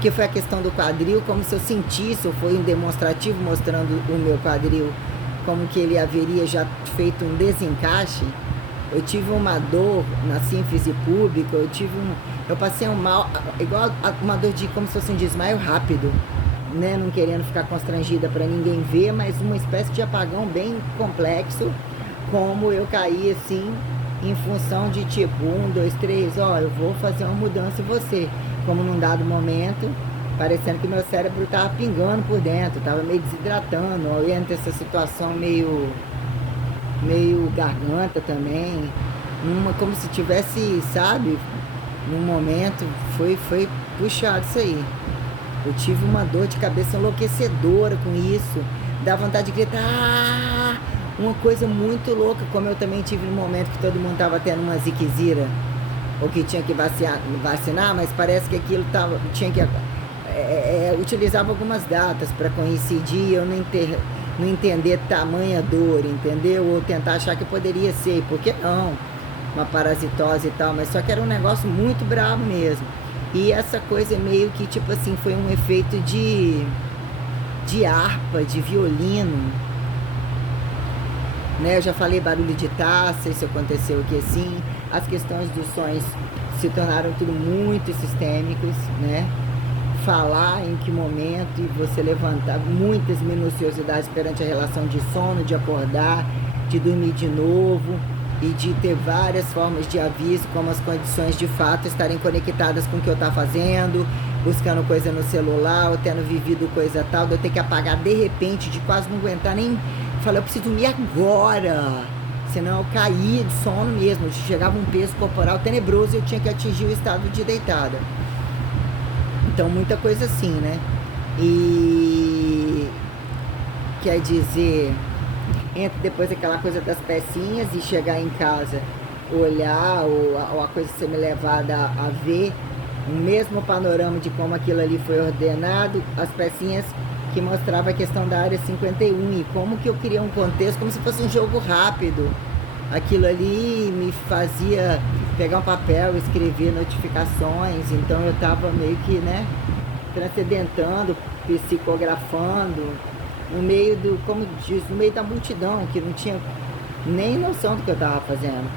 que foi a questão do quadril, como se eu sentisse, ou foi um demonstrativo mostrando o meu quadril, como que ele haveria já feito um desencaixe. Eu tive uma dor na sínfise pública, eu passei um mal, igual uma dor de como se fosse um desmaio rápido, né? Não querendo ficar constrangida para ninguém ver, mas uma espécie de apagão bem complexo, como eu caí assim, em função de tipo, 1, 2, 3, ó, eu vou fazer uma mudança em você. Como num dado momento, parecendo que meu cérebro tava pingando por dentro, tava meio desidratando, eu ia ter essa situação meio garganta também, como se tivesse, sabe, num momento, foi puxado isso aí. Eu tive uma dor de cabeça enlouquecedora com isso, dá vontade de gritar, uma coisa muito louca, como eu também tive no momento que todo mundo tava tendo uma ziquezira, ou que tinha que vacinar, mas parece que aquilo tinha que... utilizava algumas datas para coincidir, eu não entender tamanha dor, entendeu? Ou tentar achar que poderia ser, porque não? Uma parasitose e tal, mas só que era um negócio muito bravo mesmo. E essa coisa meio que, tipo assim, foi um efeito de harpa, de violino, né? Eu já falei barulho de taça, isso aconteceu aqui assim. As questões dos sonhos se tornaram tudo muito sistêmicos, né? Falar em que momento e você levantar muitas minuciosidades perante a relação de sono, de acordar, de dormir de novo e de ter várias formas de aviso, como as condições de fato estarem conectadas com o que eu estou fazendo, buscando coisa no celular, ou tendo vivido coisa tal, de eu ter que apagar de repente, de quase não aguentar nem falar, eu preciso dormir agora, senão eu caía de sono mesmo, chegava um peso corporal tenebroso e eu tinha que atingir o estado de deitada. Então, muita coisa assim, né? E quer dizer, entre depois aquela coisa das pecinhas e chegar em casa, olhar, ou a coisa ser me levada a ver o mesmo panorama de como aquilo ali foi ordenado, as pecinhas que mostrava a questão da área 51 e como que eu queria um contexto, como se fosse um jogo rápido. Aquilo ali me fazia pegar um papel, escrever notificações, então eu estava meio que, né, transcendentando, psicografando, no meio do, como diz, no meio da multidão, que não tinha nem noção do que eu estava fazendo.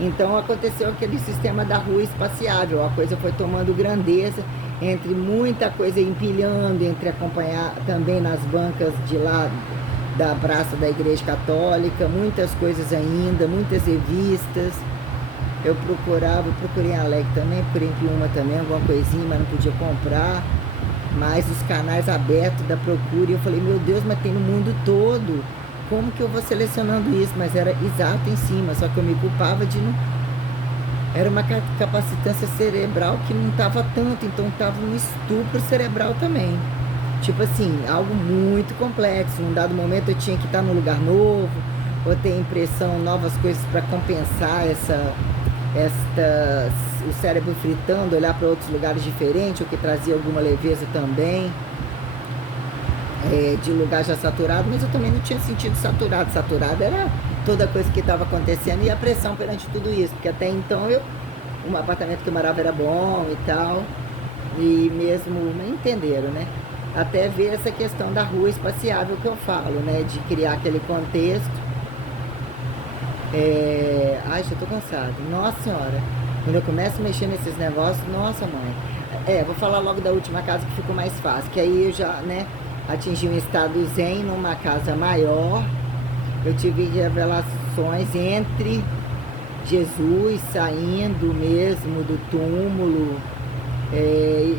Então aconteceu aquele sistema da rua espaciável, a coisa foi tomando grandeza, entre muita coisa empilhando, entre acompanhar também nas bancas de lá, da praça da Igreja Católica, muitas coisas ainda, muitas revistas. Eu procurei em Alegre também, procurei em Piúma também, alguma coisinha, mas não podia comprar. Mas os canais abertos da procura, e eu falei, meu Deus, mas tem no mundo todo. Como que eu vou selecionando isso? Mas era exato em cima, só que eu me culpava de não... Era uma capacitância cerebral que não estava tanto, então estava um estupro cerebral também. Tipo assim, algo muito complexo. Num dado momento eu tinha que estar num lugar novo, ou ter impressão, novas coisas para compensar o cérebro fritando, olhar para outros lugares diferentes, o que trazia alguma leveza também, de lugar já saturado, mas eu também não tinha sentido saturado. Saturado era toda coisa que estava acontecendo e a pressão perante tudo isso, porque até então um apartamento que eu morava era bom e tal, e mesmo, entenderam, né? Até ver essa questão da rua espaciável que eu falo, né? De criar aquele contexto. Ai, já tô cansada. Nossa Senhora. Quando eu começo a mexer nesses negócios, nossa mãe. Vou falar logo da última casa que ficou mais fácil. Que aí eu já, né, atingi um estado zen numa casa maior. Eu tive revelações entre Jesus saindo mesmo do túmulo.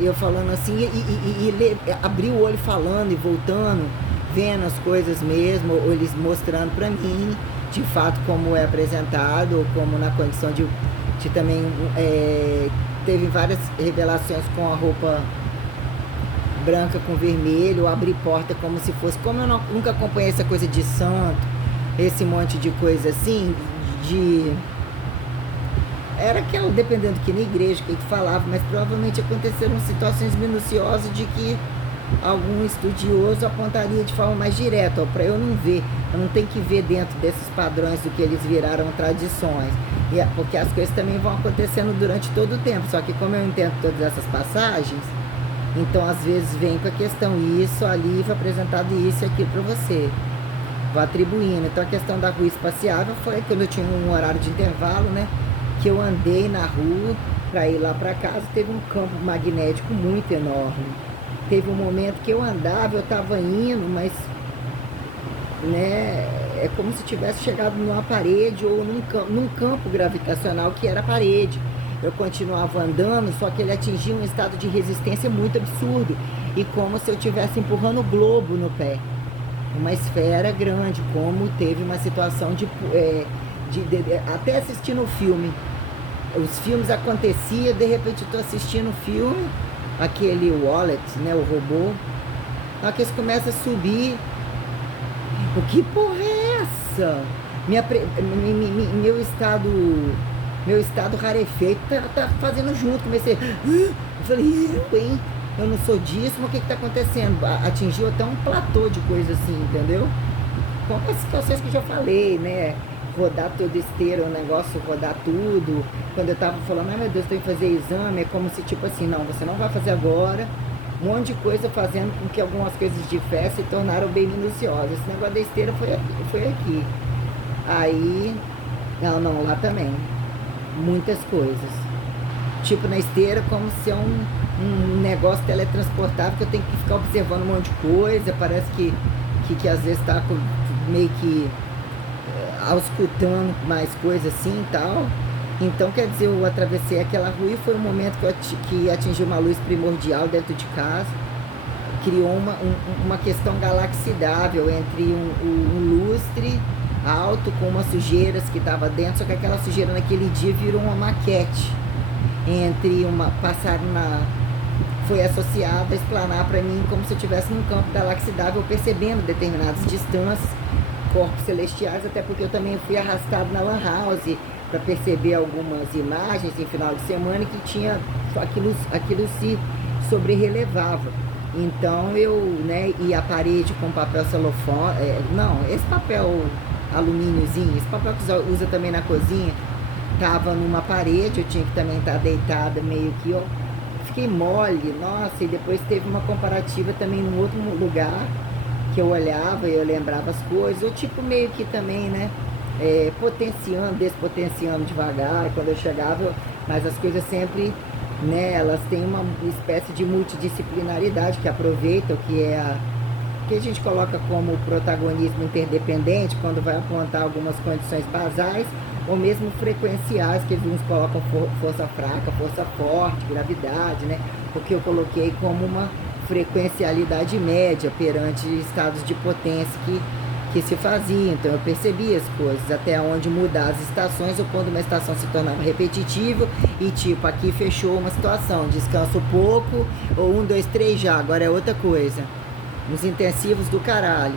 Eu falando assim, e abri o olho falando e voltando, vendo as coisas mesmo, ou eles mostrando pra mim, de fato, como é apresentado, ou como na condição de também, teve várias revelações com a roupa branca com vermelho, abrir porta como se fosse, como eu nunca acompanhei essa coisa de santo, esse monte de coisa assim, era aquela, dependendo que na igreja que falava, mas provavelmente aconteceram situações minuciosas de que algum estudioso apontaria de forma mais direta, para eu não ver, eu não tenho que ver dentro desses padrões do que eles viraram tradições, porque as coisas também vão acontecendo durante todo o tempo, só que como eu entendo todas essas passagens, então às vezes vem com a questão, isso ali foi apresentado isso e aquilo para você, vou atribuindo. Então a questão da rua espaciável foi quando eu tinha um horário de intervalo, né, que eu andei na rua para ir lá para casa, teve um campo magnético muito enorme. Teve um momento que eu andava, eu estava indo, mas né, é como se tivesse chegado numa parede ou num campo gravitacional que era a parede. Eu continuava andando, só que ele atingia um estado de resistência muito absurdo. E como se eu estivesse empurrando o globo no pé. Uma esfera grande, como teve uma situação até assistindo o filme. Os filmes aconteciam, de repente eu estou assistindo o filme, aquele Wallet, né, o robô, na hora que eles começam a subir, o que porra é essa? Meu estado rarefeito tá fazendo junto, comecei, eu falei, eu não sou disso, mas o que tá acontecendo? Atingiu até um platô de coisa assim, entendeu? Com as situações que eu já falei, né? Rodar todo esteira, o negócio, rodar tudo. Quando eu tava falando, ai meu Deus, tenho que fazer exame, é como se tipo assim, não, você não vai fazer agora. Um monte de coisa fazendo com que algumas coisas de fé se tornaram bem minuciosas. Esse negócio da esteira foi aqui. Aí, não, lá também. Muitas coisas. Tipo na esteira, como se é um negócio teletransportável que eu tenho que ficar observando um monte de coisa. Parece que às vezes tá meio que auscultando mais coisas assim e tal. Então, quer dizer, eu atravessei aquela rua e foi um momento que atingiu uma luz primordial dentro de casa. Criou uma questão galaxidável entre um lustre alto com umas sujeiras que estava dentro, só que aquela sujeira naquele dia virou uma maquete. Foi associada a explanar para mim como se eu estivesse num campo galaxidável percebendo determinadas distâncias, corpos celestiais, até porque eu também fui arrastado na Lan House para perceber algumas imagens em final de semana que tinha aquilo se sobre-relevava. Então eu, né, e a parede com papel celofane, esse papel alumíniozinho, esse papel que usa também na cozinha, tava numa parede, eu tinha que também estar deitada meio que, ó, fiquei mole, nossa, e depois teve uma comparativa também num outro lugar, que eu olhava e eu lembrava as coisas, ou tipo meio que também, né, despotenciando devagar, quando eu chegava, mas as coisas sempre, né, elas têm uma espécie de multidisciplinaridade que aproveitam, que a gente coloca como protagonismo interdependente, quando vai apontar algumas condições basais, ou mesmo frequenciais, que eles colocam força fraca, força forte, gravidade, né, o que eu coloquei como uma frequencialidade média perante estados de potência que se fazia. Então eu percebi as coisas, até onde mudar as estações, ou quando uma estação se tornava repetitiva e tipo, aqui fechou uma situação, descansa um pouco, ou 1, 2, 3 já, agora é outra coisa. Uns intensivos do caralho.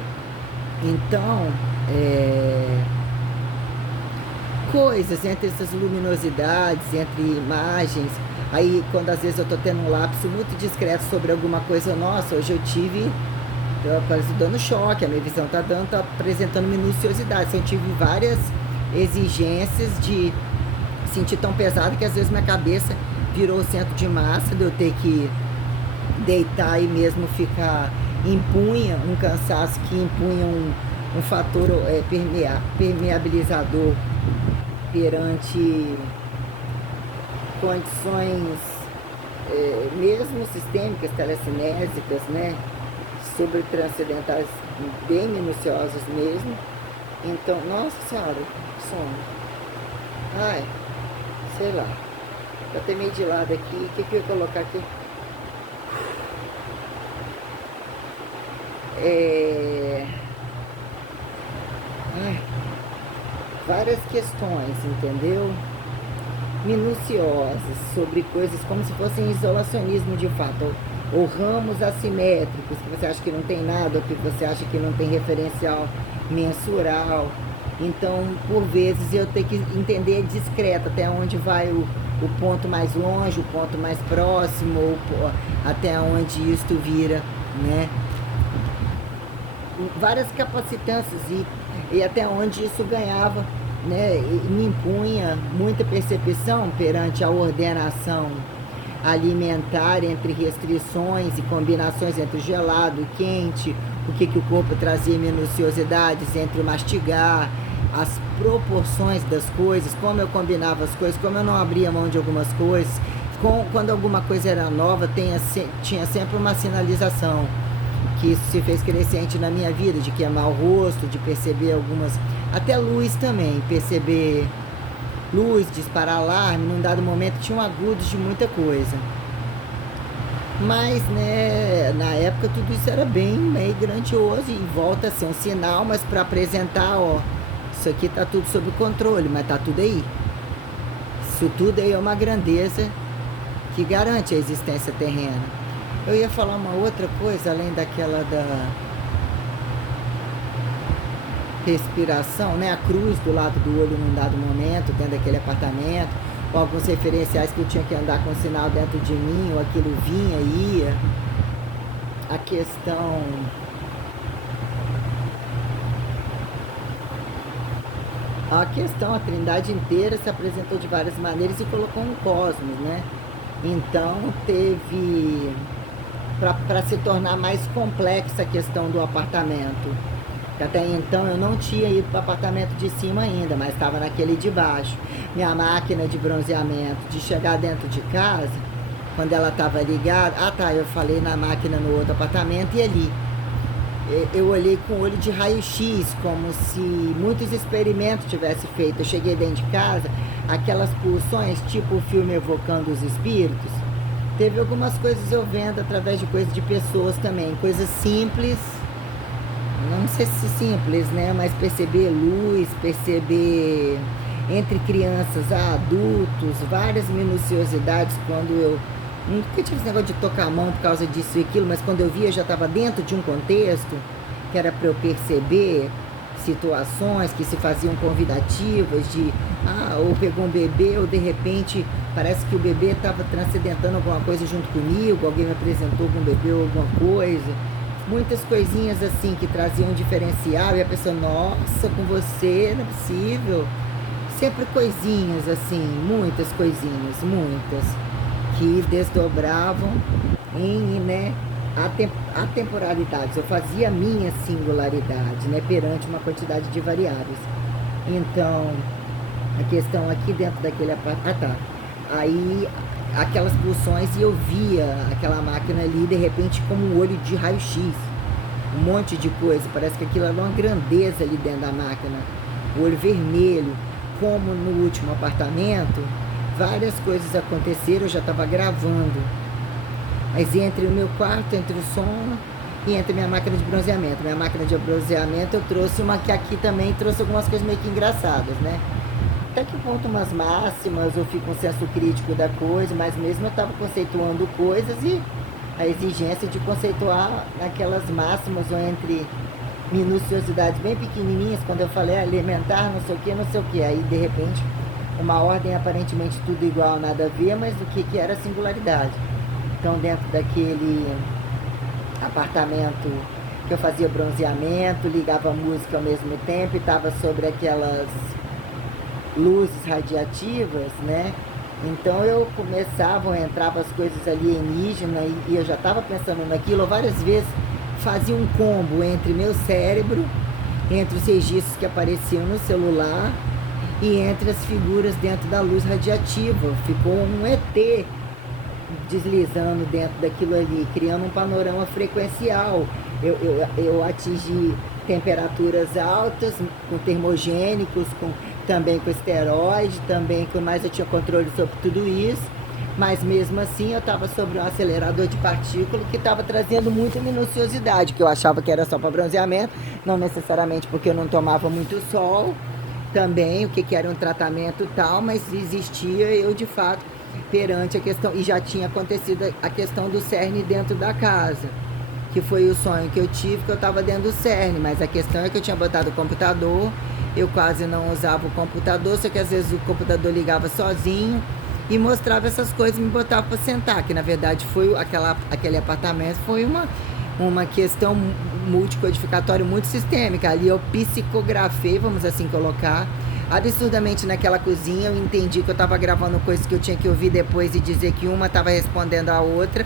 Então, coisas entre essas luminosidades, entre imagens. Aí quando às vezes eu tô tendo um lapso muito discreto sobre alguma coisa, nossa, hoje eu quase dando choque, a minha visão tá apresentando minuciosidade. Eu tive várias exigências de sentir tão pesado que às vezes minha cabeça virou centro de massa, de eu ter que deitar e mesmo ficar, impunha um cansaço que impunha um fator permeabilizador perante condições mesmo sistêmicas, telecinésicas, né, sobretranscendentais, bem minuciosas mesmo. Então, nossa senhora, que sono. Ai, sei lá. Eu até meio de lado aqui. O que eu ia colocar aqui? Várias questões, entendeu? Minuciosas, sobre coisas como se fossem isolacionismo de fato, ou ramos assimétricos, que você acha que não tem nada, ou que você acha que não tem referencial mensural. Então, por vezes, eu tenho que entender discreto até onde vai o ponto mais longe, o ponto mais próximo, ou até onde isto vira né? Várias capacitâncias e até onde isso ganhava, né? E me impunha muita percepção perante a ordenação alimentar, entre restrições e combinações entre gelado e quente, o que o corpo trazia, minuciosidades entre mastigar, as proporções das coisas, como eu combinava as coisas, como eu não abria mão de algumas coisas, quando alguma coisa era nova, tinha sempre uma sinalização, que isso se fez crescente na minha vida, de queimar o rosto, de perceber algumas, até luz também, perceber luz, disparar alarme, num dado momento tinham agudos de muita coisa. Mas, né, na época tudo isso era bem meio grandioso e volta a ser um sinal, mas para apresentar, ó, isso aqui tá tudo sob controle, mas tá tudo aí. Isso tudo aí é uma grandeza que garante a existência terrena. Eu ia falar uma outra coisa, além daquela da respiração, né? A cruz do lado do olho num dado momento, dentro daquele apartamento, ou alguns referenciais que eu tinha que andar com o sinal dentro de mim, ou aquilo vinha e ia. A questão... a trindade inteira se apresentou de várias maneiras e colocou um cosmos, né? Então teve... para se tornar mais complexa a questão do apartamento. Até então eu não tinha ido para o apartamento de cima ainda, mas estava naquele de baixo. Minha máquina de bronzeamento, de chegar dentro de casa, quando ela estava ligada... Ah tá, eu falei na máquina no outro apartamento e ali. Eu olhei com olho de raio-x, como se muitos experimentos tivessem feito. Eu cheguei dentro de casa, aquelas pulsões, tipo o filme Evocando os Espíritos. Teve algumas coisas eu vendo através de coisas de pessoas também, coisas simples, não sei se simples, né? Mas perceber luz, perceber entre crianças a adultos, várias minuciosidades. Quando eu nunca tive esse negócio de tocar a mão por causa disso e aquilo, mas quando eu via eu já estava dentro de um contexto que era para eu perceber situações que se faziam convidativas de, ou pegou um bebê, ou de repente parece que o bebê estava transcendentando alguma coisa junto comigo, alguém me apresentou algum bebê ou alguma coisa. Muitas coisinhas assim que traziam um diferencial e a pessoa, nossa, com você não é possível. Sempre coisinhas assim, muitas coisinhas, muitas, que desdobravam em, né, atemporalidades. Eu fazia a minha singularidade, né, perante uma quantidade de variáveis. Então, a questão aqui dentro daquele apartamento, aí aquelas pulsões e eu via aquela máquina ali, de repente, como um olho de raio-x, um monte de coisa, parece que aquilo era uma grandeza ali dentro da máquina, o olho vermelho, como no último apartamento, várias coisas aconteceram, eu já estava gravando, mas entre o meu quarto, entre o sono e entre minha máquina de bronzeamento, eu trouxe uma que aqui também trouxe algumas coisas meio que engraçadas, né? Até que ponto umas máximas, eu fico com um senso crítico da coisa, mas mesmo eu estava conceituando coisas e a exigência de conceituar aquelas máximas ou entre minuciosidades bem pequenininhas, quando eu falei alimentar, não sei o que, aí de repente uma ordem aparentemente tudo igual, nada a ver, mas o que era singularidade. Então dentro daquele apartamento que eu fazia bronzeamento, ligava música ao mesmo tempo e estava sobre aquelas luzes radiativas, né? Então eu entrava as coisas alienígenas e eu já estava pensando naquilo, várias vezes fazia um combo entre meu cérebro, entre os registros que apareciam no celular e entre as figuras dentro da luz radiativa. Ficou um ET deslizando dentro daquilo ali, criando um panorama frequencial. Eu atingi temperaturas altas, com termogênicos, também com esteroide, mas eu tinha controle sobre tudo isso, mas mesmo assim eu estava sobre um acelerador de partículas que estava trazendo muita minuciosidade, que eu achava que era só para bronzeamento, não necessariamente porque eu não tomava muito sol, também o que era um tratamento e tal, mas existia eu de fato perante a questão, e já tinha acontecido a questão do CERN dentro da casa, que foi o sonho que eu tive, que eu estava dentro do CERN, mas a questão é que eu tinha botado o computador, eu quase não usava o computador, só que às vezes o computador ligava sozinho e mostrava essas coisas e me botava para sentar, que na verdade foi aquele apartamento, foi uma uma questão multicodificatória muito sistêmica. Ali eu psicografei, vamos assim colocar, absurdamente naquela cozinha. Eu entendi que eu estava gravando coisas que eu tinha que ouvir depois e dizer que uma estava respondendo à outra.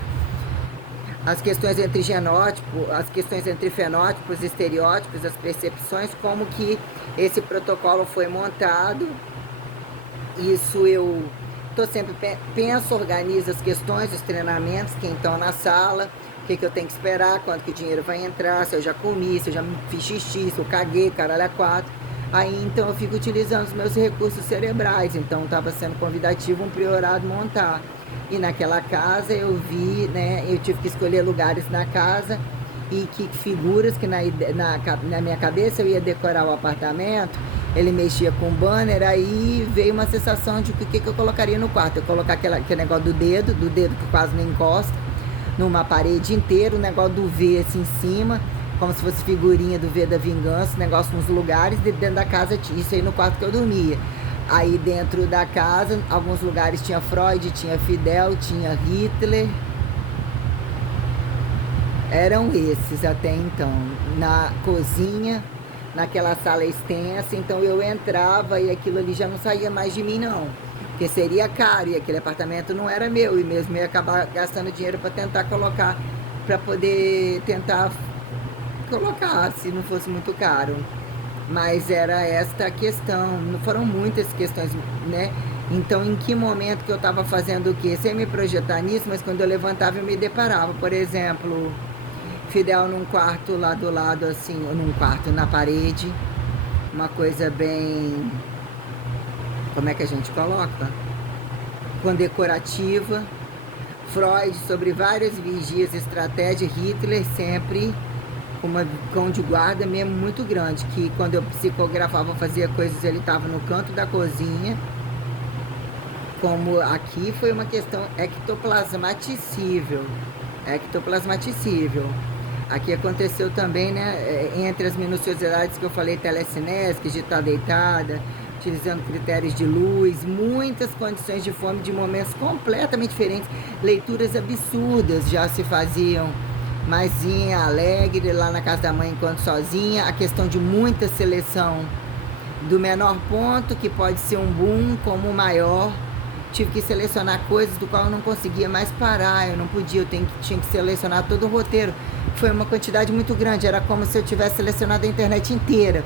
As questões entre genótipo, as questões entre fenótipos, estereótipos, as percepções, como que esse protocolo foi montado. Isso eu sempre penso, organizo as questões, os treinamentos, quem estão na sala, o que eu tenho que esperar, quanto que o dinheiro vai entrar, se eu já comi, se eu já fiz xixi, se eu caguei, caralho a quatro. Aí então eu fico utilizando os meus recursos cerebrais. Então estava sendo convidativo um priorado montar. E naquela casa eu vi, né, eu tive que escolher lugares na casa e que figuras que na minha cabeça eu ia decorar o apartamento. Ele mexia com banner, aí veio uma sensação de o que eu colocaria no quarto. Eu colocar aquele negócio do dedo que quase não encosta, numa parede inteira, o negócio do V assim em cima, como se fosse figurinha do V da Vingança, negócio nos lugares, dentro da casa, isso aí no quarto que eu dormia. Aí dentro da casa, alguns lugares tinha Freud, tinha Fidel, tinha Hitler. Eram esses até então. Na cozinha, naquela sala extensa, então eu entrava e aquilo ali já não saía mais de mim não. Porque seria caro e aquele apartamento não era meu e mesmo eu ia acabar gastando dinheiro para tentar colocar, para poder tentar colocar, se não fosse muito caro. Mas era esta a questão, não foram muitas questões, né? Então, em que momento que eu estava fazendo o quê? Sem me projetar nisso, mas quando eu levantava eu me deparava, por exemplo, Fidel num quarto lá do lado, assim, ou num quarto na parede, uma coisa bem, como é que a gente coloca? Condecorativa. Freud sobre várias vigias, estratégia, Hitler sempre com uma cão de guarda mesmo muito grande, que quando eu psicografava, fazia coisas, ele estava no canto da cozinha. Como aqui foi uma questão ectoplasmaticível. Aqui aconteceu também, né, entre as minuciosidades que eu falei, telecinésica, de estar deitada, utilizando critérios de luz, muitas condições de fome, de momentos completamente diferentes, leituras absurdas já se faziam. Maisinha, alegre, lá na casa da mãe enquanto sozinha, a questão de muita seleção do menor ponto, que pode ser um boom, como o maior. Tive que selecionar coisas do qual eu não conseguia mais parar, eu não podia, tinha que selecionar todo o roteiro. Foi uma quantidade muito grande, era como se eu tivesse selecionado a internet inteira.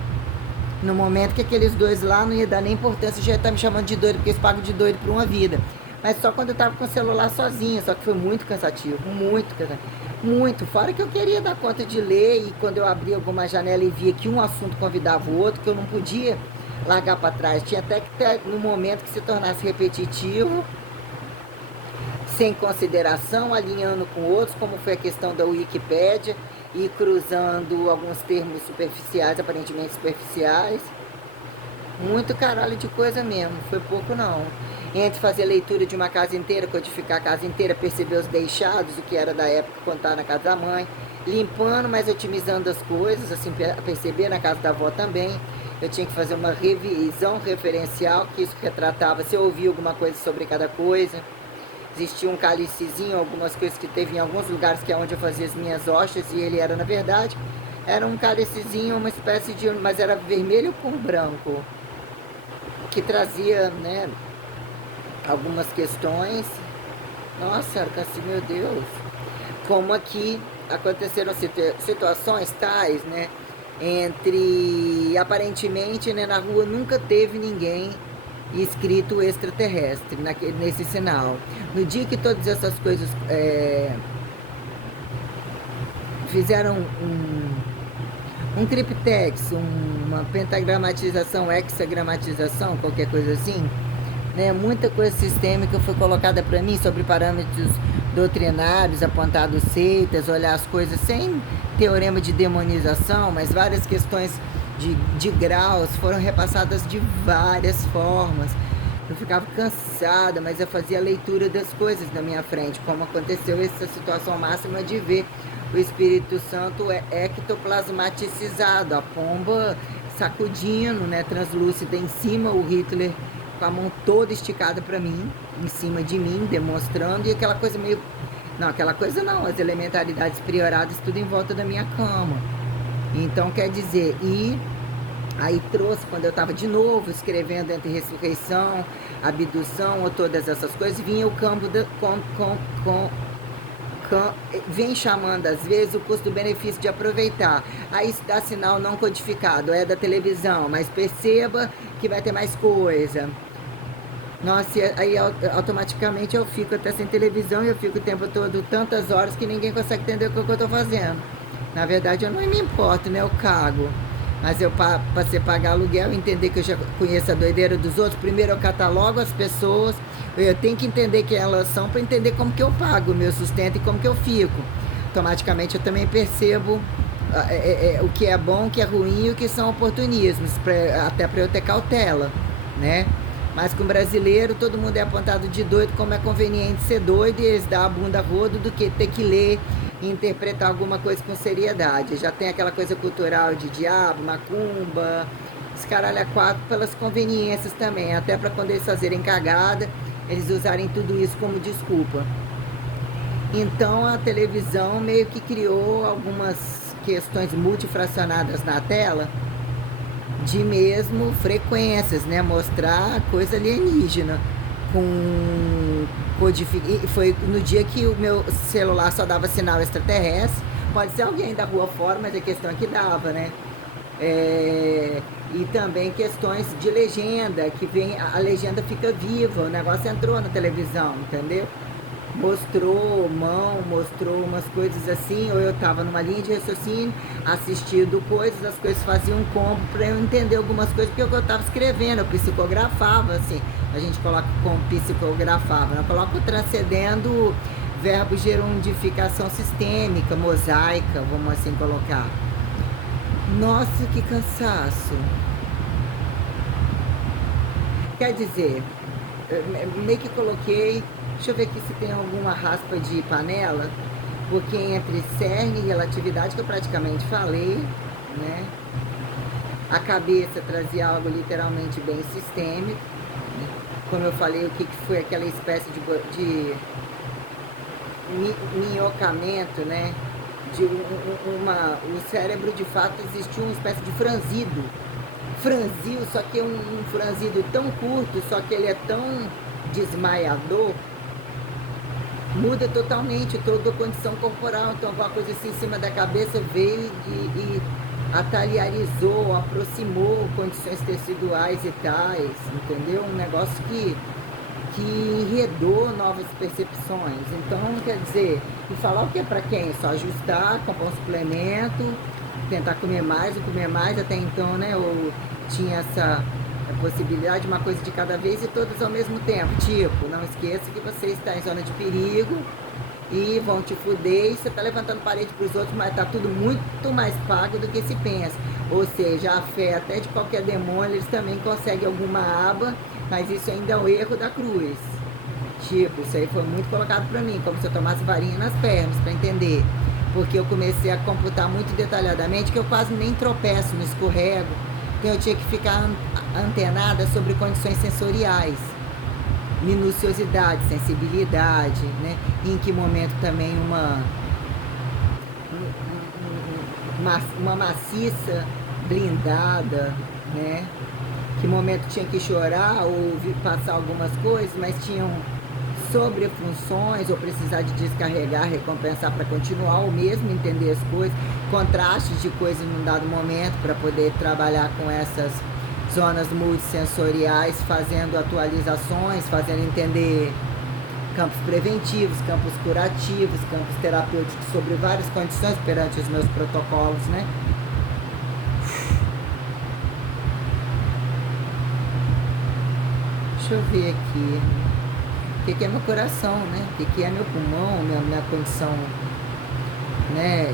No momento que aqueles dois lá não ia dar nem importância, já ia estar me chamando de doido, porque eles pagam de doido por uma vida. Mas só quando eu estava com o celular sozinha, só que foi muito cansativo, muito. Fora que eu queria dar conta de ler e quando eu abria alguma janela e via que um assunto convidava o outro, que eu não podia largar para trás. Tinha até que ter no momento que se tornasse repetitivo, sem consideração, alinhando com outros, como foi a questão da Wikipédia, e cruzando alguns termos superficiais, aparentemente superficiais. Muito caralho de coisa mesmo, foi pouco não. Entre fazer leitura de uma casa inteira, codificar a casa inteira, perceber os deixados, o que era da época, contar na casa da mãe, limpando, mas otimizando as coisas, assim, perceber na casa da avó também. Eu tinha que fazer uma revisão referencial, que isso retratava, se eu ouvia alguma coisa sobre cada coisa. Existia um cálicezinho, algumas coisas que teve em alguns lugares, que é onde eu fazia as minhas hostas, e ele era, na verdade, era um cálicezinho, uma espécie de, mas era vermelho com branco, que trazia, né, algumas questões. Nossa, assim, meu Deus. Como aqui aconteceram situações tais, né, entre, aparentemente, né, na rua nunca teve ninguém escrito extraterrestre nesse sinal. No dia que todas essas coisas fizeram um triptex, uma pentagramatização, hexagramatização, qualquer coisa assim, né, muita coisa sistêmica foi colocada para mim sobre parâmetros doutrinários, apontados seitas, olhar as coisas sem teorema de demonização, mas várias questões de graus foram repassadas de várias formas. Eu ficava cansada, mas eu fazia a leitura das coisas na minha frente, como aconteceu essa situação máxima de ver o Espírito Santo ectoplasmaticizado, a pomba sacudindo, né, translúcida em cima, o Hitler com a mão toda esticada para mim, em cima de mim, demonstrando, e aquela coisa meio Não, aquela coisa não, as elementaridades prioradas tudo em volta da minha cama. Então, quer dizer, e aí trouxe, quando eu estava de novo escrevendo entre ressurreição, abdução ou todas essas coisas, vinha o campo vem chamando às vezes o custo-benefício de aproveitar. Aí dá sinal não codificado, é da televisão, mas perceba que vai ter mais coisa. Nossa, aí automaticamente eu fico até sem televisão e eu fico o tempo todo tantas horas que ninguém consegue entender o que eu estou fazendo. Na verdade eu não me importo, né? Eu cago. Mas eu, para você pagar aluguel, entender que eu já conheço a doideira dos outros, primeiro eu catalogo as pessoas, eu tenho que entender quem elas são para entender como que eu pago o meu sustento e como que eu fico. Automaticamente eu também percebo o que é bom, o que é ruim e o que são oportunismos, até para eu ter cautela, né? Mas com brasileiro todo mundo é apontado de doido, como é conveniente ser doido e eles dão a bunda rodo do que ter que ler e interpretar alguma coisa com seriedade. Já tem aquela coisa cultural de diabo, macumba, os caralho a quatro pelas conveniências também, até para quando eles fazerem cagada, eles usarem tudo isso como desculpa. Então a televisão meio que criou algumas questões multifracionadas na tela, de mesmo frequências, né? Mostrar coisa alienígena. E foi no dia que o meu celular só dava sinal extraterrestre. Pode ser alguém da rua fora, mas a questão é que dava, né? E também questões de legenda, que vem, a legenda fica viva, o negócio entrou na televisão, entendeu? Mostrou mão, mostrou umas coisas assim, ou eu tava numa linha de raciocínio, assistindo coisas, as coisas faziam um combo para eu entender algumas coisas, porque eu tava escrevendo, eu psicografava, assim, a gente coloca com psicografava, eu coloco transcendendo verbo gerundificação sistêmica, mosaica, vamos assim colocar. Nossa, que cansaço! Quer dizer, meio que coloquei. Deixa eu ver aqui se tem alguma raspa de panela, porque entre CERN e relatividade, que eu praticamente falei, né? A cabeça trazia algo literalmente bem sistêmico, né? Como eu falei, o que foi aquela espécie de minhocamento, né? O cérebro de fato existiu uma espécie de franzil, só que é um franzido tão curto, só que ele é tão desmaiador, muda totalmente toda a condição corporal. Então uma coisa assim em cima da cabeça veio e atalharizou, aproximou condições teciduais e tais, entendeu? Um negócio que enredou novas percepções. Então, quer dizer, e falar o que é para quem? Só ajustar, comprar um suplemento, tentar comer mais, ou comer mais, até então, né? Eu tinha essa possibilidade, uma coisa de cada vez e todas ao mesmo tempo. Tipo, não esqueça que você está em zona de perigo e vão te fuder e você está levantando parede para os outros, mas está tudo muito mais pago do que se pensa. Ou seja, a fé até de qualquer demônio, eles também conseguem alguma aba, mas isso ainda é o erro da cruz. Tipo, isso aí foi muito colocado para mim, como se eu tomasse varinha nas pernas, para entender. Porque eu comecei a computar muito detalhadamente, que eu quase nem tropeço, não escorrego. Então eu tinha que ficar antenada sobre condições sensoriais, minuciosidade, sensibilidade, né? E em que momento também uma maciça blindada, né? Que momento tinha que chorar ou passar algumas coisas, mas tinham sobrefunções ou precisar de descarregar, recompensar para continuar, ou mesmo entender as coisas, contrastes de coisas num dado momento para poder trabalhar com essas zonas multissensoriais, fazendo atualizações, fazendo entender campos preventivos, campos curativos, campos terapêuticos sobre várias condições perante os meus protocolos, né? Deixa eu ver aqui. O que é meu coração, né? O que é meu pulmão, minha condição, né?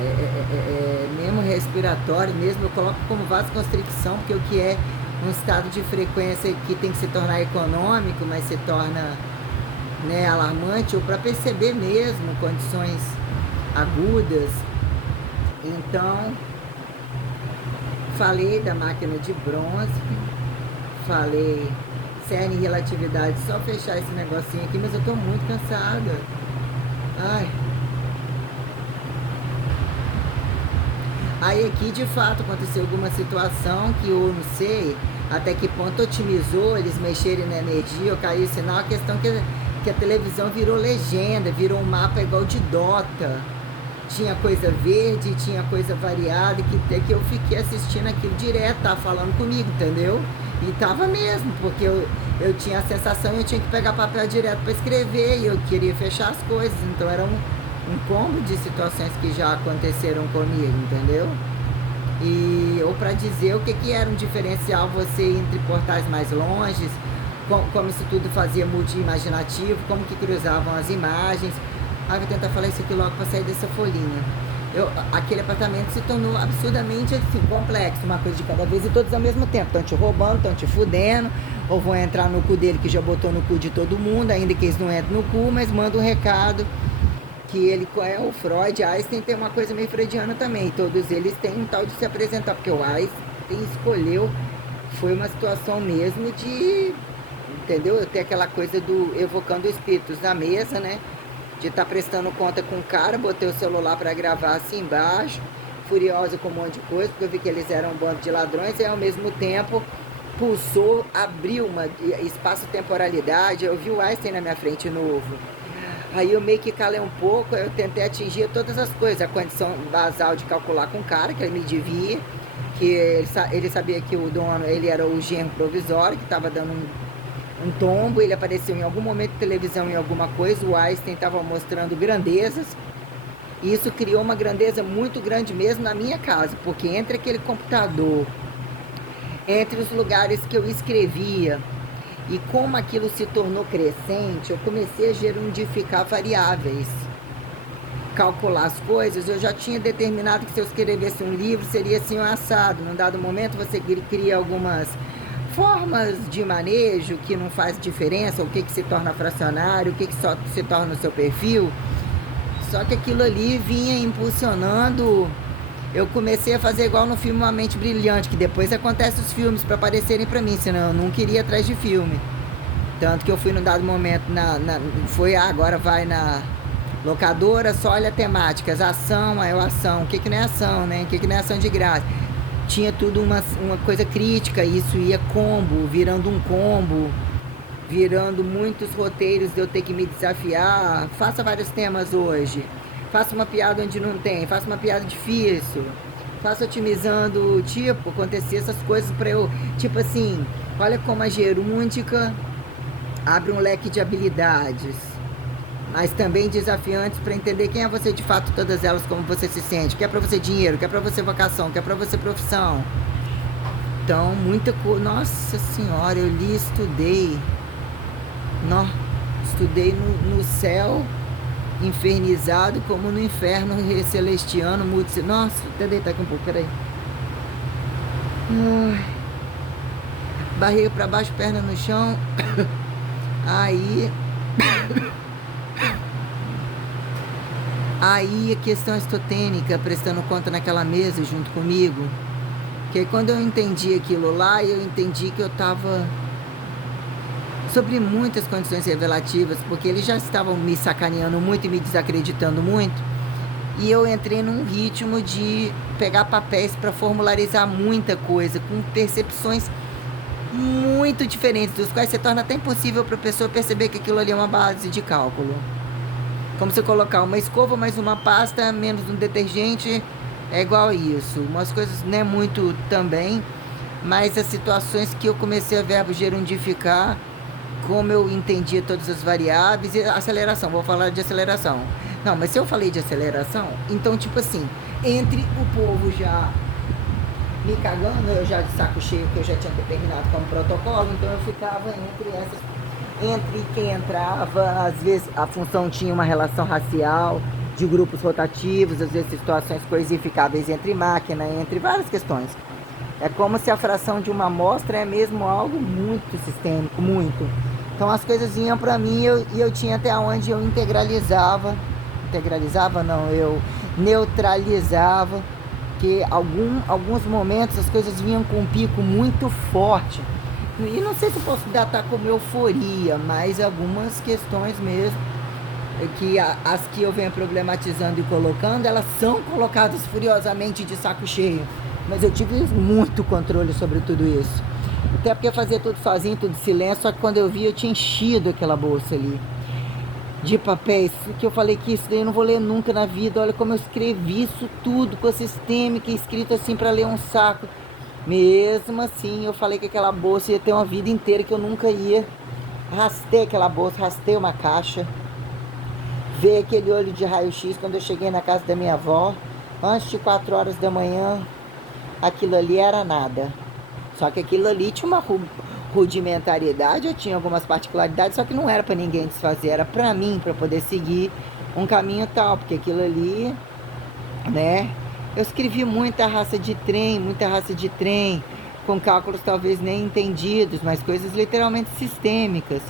Mesmo respiratório, mesmo eu coloco como vasoconstricção, porque o que é um estado de frequência que tem que se tornar econômico, mas se torna, né, alarmante, ou para perceber mesmo condições agudas. Então, falei da máquina de bronze, falei CERN e relatividade, só fechar esse negocinho aqui, mas eu tô muito cansada. Ai, Aí aqui de fato aconteceu alguma situação que eu não sei até que ponto otimizou eles mexerem na energia ou caiu o sinal. A questão que a televisão virou legenda, virou um mapa igual de Dota. Tinha coisa verde, tinha coisa variada, que até que eu fiquei assistindo aquilo direto, tava falando comigo, entendeu? E tava mesmo, porque eu tinha a sensação, eu tinha que pegar papel direto para escrever e eu queria fechar as coisas, então era um combo de situações que já aconteceram comigo, entendeu? E, ou para dizer o que era um diferencial você ir entre portais mais longes, como isso tudo fazia multi-imaginativo, como que cruzavam as imagens. Ah, vou tentar falar isso aqui logo para sair dessa folhinha. Aquele apartamento se tornou absurdamente assim, complexo, uma coisa de cada vez e todos ao mesmo tempo. Estão te roubando, estão te fudendo, ou vão entrar no cu dele que já botou no cu de todo mundo, ainda que eles não entrem no cu, mas manda um recado que ele é o Freud. Einstein tem uma coisa meio freudiana também, todos eles têm um tal de se apresentar, porque o Einstein escolheu, foi uma situação mesmo de, entendeu? Eu tenho aquela coisa do evocando espíritos na mesa, né? De estar prestando conta com o cara, botei o celular para gravar assim embaixo, furiosa com um monte de coisa, porque eu vi que eles eram um bando de ladrões, e ao mesmo tempo pulsou, abriu uma espaço-temporalidade, eu vi o Einstein na minha frente novo. Aí eu meio que calei um pouco, eu tentei atingir todas as coisas, a condição basal de calcular com o cara, que ele me devia, que ele sabia que o dono, ele era o genro provisório, que estava dando um tombo, ele apareceu em algum momento de televisão em alguma coisa, o Einstein estava mostrando grandezas, e isso criou uma grandeza muito grande mesmo na minha casa, porque entre aquele computador, entre os lugares que eu escrevia, e como aquilo se tornou crescente, eu comecei a gerundificar variáveis, calcular as coisas. Eu já tinha determinado que se eu escrevesse um livro seria assim um assado. Num dado momento você cria algumas formas de manejo que não faz diferença, o que se torna fracionário, o que só se torna o seu perfil. Só que aquilo ali vinha impulsionando. Eu comecei a fazer igual no filme Uma Mente Brilhante, que depois acontece os filmes para aparecerem para mim, senão eu não queria ir atrás de filme. Tanto que eu fui num dado momento, agora vai na locadora, só olha temáticas, ação, aí ação, o que não é ação, né? O que não é ação de graça. Tinha tudo uma coisa crítica, isso ia virando um combo, virando muitos roteiros de eu ter que me desafiar. Faça vários temas hoje. Faça uma piada onde não tem, faça uma piada difícil, faça otimizando, tipo, acontecer essas coisas para eu, tipo assim, olha como a gerúndica abre um leque de habilidades, mas também desafiantes para entender quem é você de fato, todas elas, como você se sente, que é para você dinheiro, que é para você vocação, que é para você profissão. Então, muita coisa, nossa senhora, eu li, estudei no céu, infernizado como no inferno celestiano, nossa, até deitar aqui um pouco, peraí. Barriga para baixo, perna no chão. Aí a questão estotênica prestando conta naquela mesa junto comigo, que aí quando eu entendi aquilo lá, eu entendi que eu estava sobre muitas condições revelativas, porque eles já estavam me sacaneando muito e me desacreditando muito, e eu entrei num ritmo de pegar papéis para formularizar muita coisa, com percepções muito diferentes, dos quais se torna até impossível para a pessoa perceber que aquilo ali é uma base de cálculo. Como se colocar uma escova mais uma pasta menos um detergente é igual a isso. Umas coisas não é muito também, mas as situações que eu comecei a verbo gerundificar, como eu entendia todas as variáveis, e aceleração, vou falar de aceleração. Não, mas se eu falei de aceleração, então tipo assim, entre o povo já me cagando, eu já de saco cheio, que eu já tinha determinado como protocolo, então eu ficava entre quem entrava, às vezes a função tinha uma relação racial, de grupos rotativos, às vezes situações coisificáveis entre máquina, entre várias questões. É como se a fração de uma amostra é mesmo algo muito sistêmico, muito. Então as coisas vinham para mim e eu tinha até onde eu eu neutralizava, que alguns momentos as coisas vinham com um pico muito forte. E não sei se eu posso datar como euforia, mas algumas questões mesmo que as que eu venho problematizando e colocando, elas são colocadas furiosamente de saco cheio. Mas eu tive muito controle sobre tudo isso. Até porque eu fazia tudo sozinho, tudo em silêncio, só que quando eu vi eu tinha enchido aquela bolsa ali de papéis, que eu falei que isso daí eu não vou ler nunca na vida. Olha como eu escrevi isso tudo com a sistêmica, escrito assim para ler um saco. Mesmo assim, eu falei que aquela bolsa ia ter uma vida inteira, que eu nunca ia. Rastei aquela bolsa, rastei uma caixa. Veio aquele olho de raio-x quando eu cheguei na casa da minha avó. Antes de 4 horas da manhã, aquilo ali era nada. Só que aquilo ali tinha uma rudimentariedade, eu tinha algumas particularidades, só que não era para ninguém desfazer, era para mim, para poder seguir um caminho tal, porque aquilo ali, né? Eu escrevi muita raça de trem, com cálculos talvez nem entendidos, mas coisas literalmente sistêmicas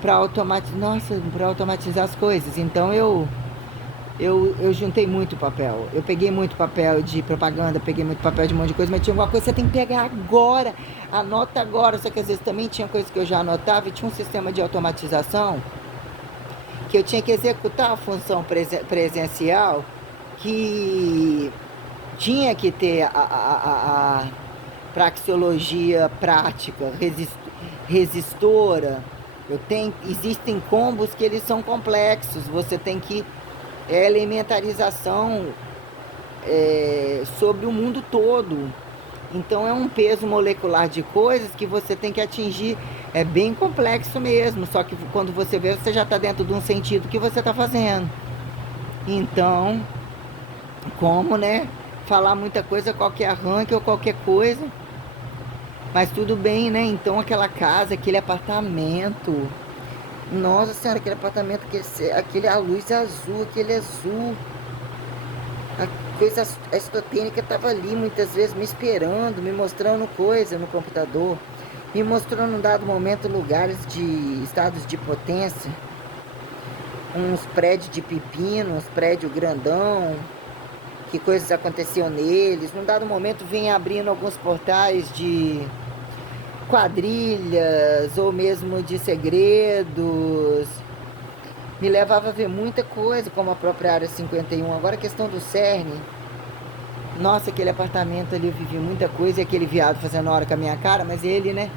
para automatizar as coisas. Então eu juntei muito papel. Eu peguei muito papel de propaganda, peguei muito papel de um monte de coisa, mas tinha alguma coisa que você tem que pegar agora, anota agora. Só que às vezes também tinha coisas que eu já anotava e tinha um sistema de automatização que eu tinha que executar a função presencial, que tinha que ter a praxeologia prática, resistora. Existem combos que eles são complexos, você tem que elementarização sobre o mundo todo. Então é um peso molecular de coisas que você tem que atingir. É bem complexo mesmo, só que quando você vê, você já está dentro de um sentido que você está fazendo. Então, como, né? Falar muita coisa, qualquer arranque ou qualquer coisa. Mas tudo bem, né? Então aquela casa, aquele apartamento. Nossa senhora, aquele apartamento, aquele a luz azul, aquele azul. A coisa aristotênica estava ali muitas vezes me esperando, me mostrando coisa no computador. Me mostrou num dado momento lugares de estados de potência. Uns prédios de pepino, uns prédios grandão. Que coisas aconteciam neles. Num dado momento vem abrindo alguns portais de quadrilhas ou mesmo de segredos. Me levava a ver muita coisa, como a própria Área 51. Agora a questão do CERN. Nossa, aquele apartamento ali eu vivi muita coisa, e aquele viado fazendo hora com a minha cara, mas ele, né,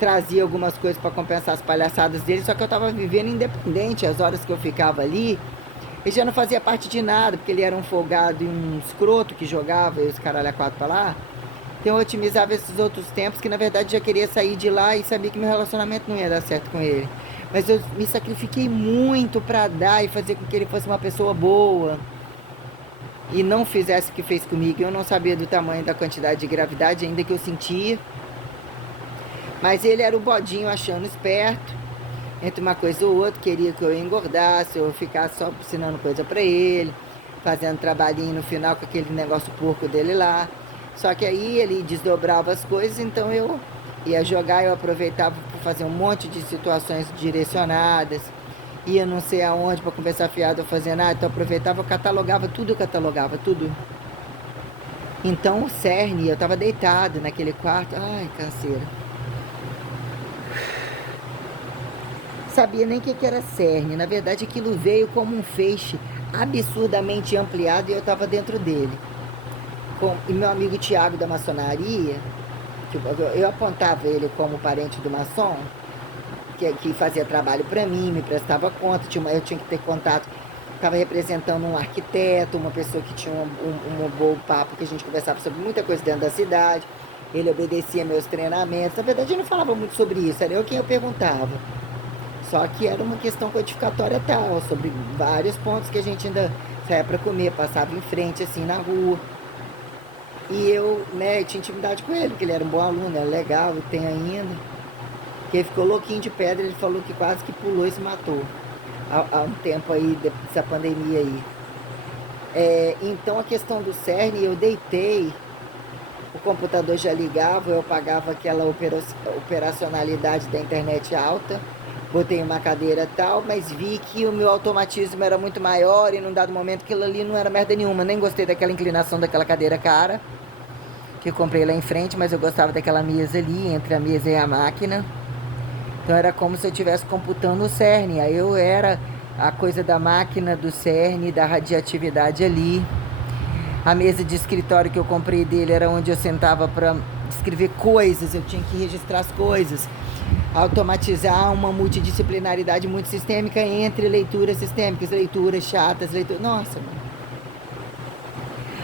trazia algumas coisas para compensar as palhaçadas dele, só que eu tava vivendo independente. As horas que eu ficava ali, ele já não fazia parte de nada, porque ele era um folgado e um escroto que jogava e os caralho a quatro pra lá. Então eu otimizava esses outros tempos, que na verdade já queria sair de lá e sabia que meu relacionamento não ia dar certo com ele. Mas eu me sacrifiquei muito para dar e fazer com que ele fosse uma pessoa boa. E não fizesse o que fez comigo. Eu não sabia do tamanho da quantidade de gravidade ainda que eu sentia. Mas ele era o bodinho achando esperto. Entre uma coisa ou outra, queria que eu engordasse, eu ficasse só ensinando coisa para ele, fazendo trabalhinho no final com aquele negócio porco dele lá. Só que aí ele desdobrava as coisas, então eu ia jogar, eu aproveitava para fazer um monte de situações direcionadas, ia não sei aonde para conversar fiado ou fazer nada, então eu aproveitava, eu catalogava tudo. Então o CERN, eu estava deitado naquele quarto, ai, canseira. Sabia nem o que era CERN, na verdade aquilo veio como um feixe absurdamente ampliado e eu estava dentro dele. E meu amigo Tiago da maçonaria, eu apontava ele como parente do maçom, que fazia trabalho para mim, me prestava conta, eu tinha que ter contato, estava representando um arquiteto, uma pessoa que tinha um bom papo, que a gente conversava sobre muita coisa dentro da cidade, ele obedecia meus treinamentos. Na verdade ele não falava muito sobre isso, era eu quem eu perguntava, só que era uma questão codificatória tal, sobre vários pontos que a gente ainda saía para comer, passava em frente assim na rua. E eu, né, tinha intimidade com ele, porque ele era um bom aluno, era legal, e tem ainda. Que ele ficou louquinho de pedra, ele falou que quase que pulou e se matou. Há um tempo aí, dessa pandemia aí. Então a questão do CERN, eu deitei, o computador já ligava, eu pagava aquela operacionalidade da internet alta, botei uma cadeira tal, mas vi que o meu automatismo era muito maior e num dado momento aquilo ali não era merda nenhuma. Nem gostei daquela inclinação daquela cadeira cara, que eu comprei lá em frente, mas eu gostava daquela mesa ali, entre a mesa e a máquina. Então era como se eu estivesse computando o CERN. Aí eu era a coisa da máquina, do cerne, da radioatividade ali. A mesa de escritório que eu comprei dele era onde eu sentava para escrever coisas, eu tinha que registrar as coisas. Automatizar uma multidisciplinaridade muito sistêmica entre leituras sistêmicas, leituras chatas, leituras... Nossa, mano.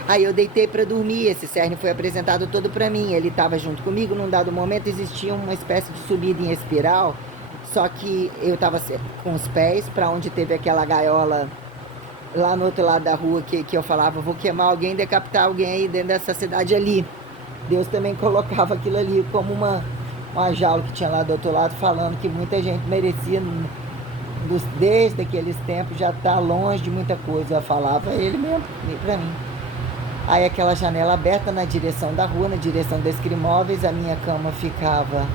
Aí eu deitei para dormir, esse cerne foi apresentado todo para mim, ele estava junto comigo, num dado momento existia uma espécie de subida em espiral, só que eu estava com os pés para onde teve aquela gaiola lá no outro lado da rua que eu falava, vou queimar alguém, decapitar alguém aí dentro dessa cidade ali. Deus também colocava aquilo ali como uma jaula que tinha lá do outro lado, falando que muita gente merecia, desde aqueles tempos, já tá longe de muita coisa. Eu falava ele mesmo pra mim. Aí aquela janela aberta na direção da rua, na direção da Escrimóveis, a minha cama ficava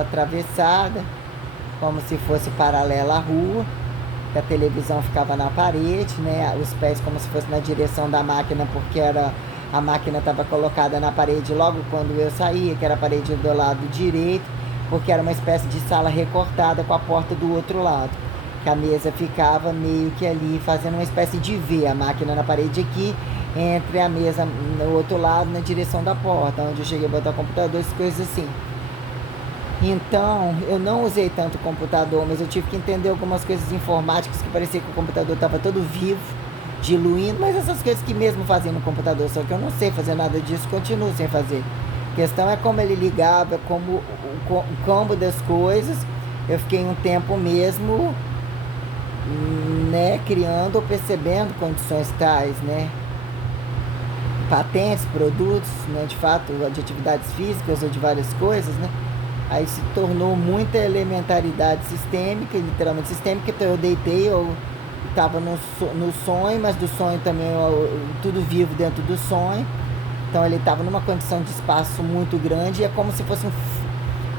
atravessada, como se fosse paralela à rua. A televisão ficava na parede, né? Os pés como se fosse na direção da máquina, porque a máquina estava colocada na parede logo quando eu saía, que era a parede do lado direito, porque era uma espécie de sala recortada com a porta do outro lado. Que a mesa ficava meio que ali fazendo uma espécie de V, a máquina na parede aqui, entre a mesa no outro lado, na direção da porta, onde eu cheguei a botar o computador, essas coisas assim. Então, eu não usei tanto o computador, mas eu tive que entender algumas coisas informáticas que parecia que o computador estava todo vivo, diluindo, mas essas coisas que mesmo fazem no computador, só que eu não sei fazer nada disso, continuo sem fazer. A questão é como ele ligava, como o combo das coisas. Eu fiquei um tempo mesmo, né, criando ou percebendo condições tais, né, patentes, produtos, né, de fato, de atividades físicas ou de várias coisas, né. Aí se tornou muita elementaridade sistêmica, literalmente sistêmica, então eu deitei, eu estava no sonho, mas do sonho também, tudo vivo dentro do sonho. Então ele estava numa condição de espaço muito grande, e é como se fosse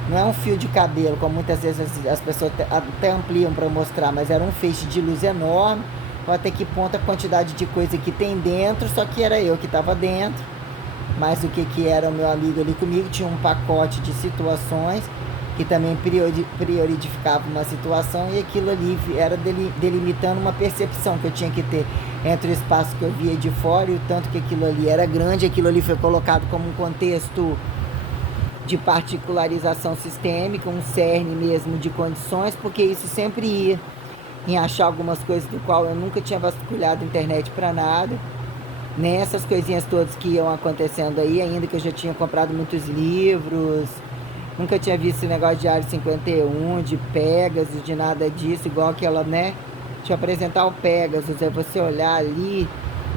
não é um fio de cabelo, como muitas vezes as pessoas até ampliam para mostrar, mas era um feixe de luz enorme, até que ponto a quantidade de coisa que tem dentro, só que era eu que estava dentro. Mas o que era o meu amigo ali comigo, tinha um pacote de situações que também priorificava uma situação, e aquilo ali era delimitando uma percepção que eu tinha que ter entre o espaço que eu via de fora e o tanto que aquilo ali era grande. Aquilo ali foi colocado como um contexto de particularização sistêmica, um cerne mesmo de condições, porque isso sempre ia em achar algumas coisas do qual eu nunca tinha vasculhado a internet para nada. Nessas coisinhas todas que iam acontecendo aí, ainda que eu já tinha comprado muitos livros, nunca tinha visto esse negócio de Área 51, de Pegasus, de nada disso, igual aquela, né? Deixa eu apresentar o Pegasus, é você olhar ali,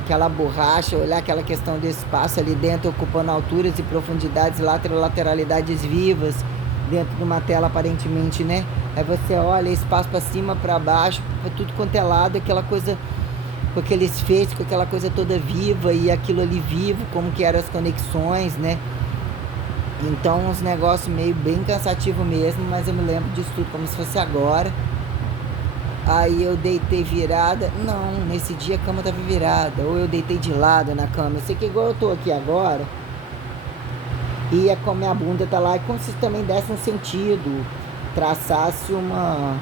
aquela borracha, olhar aquela questão do espaço ali dentro, ocupando alturas e profundidades, lateralidades vivas, dentro de uma tela aparentemente, né? Aí você olha espaço para cima, para baixo, para tudo quanto é lado, aquela coisa... com aqueles feixes, com aquela coisa toda viva, e aquilo ali vivo, como que eram as conexões, né? Então, uns negócios meio bem cansativo mesmo, mas eu me lembro disso tudo como se fosse agora. Aí eu deitei virada, não, nesse dia a cama tava virada, ou eu deitei de lado na cama, eu sei que igual eu tô aqui agora, e é como a bunda tá lá, é como se também desse um sentido, traçasse uma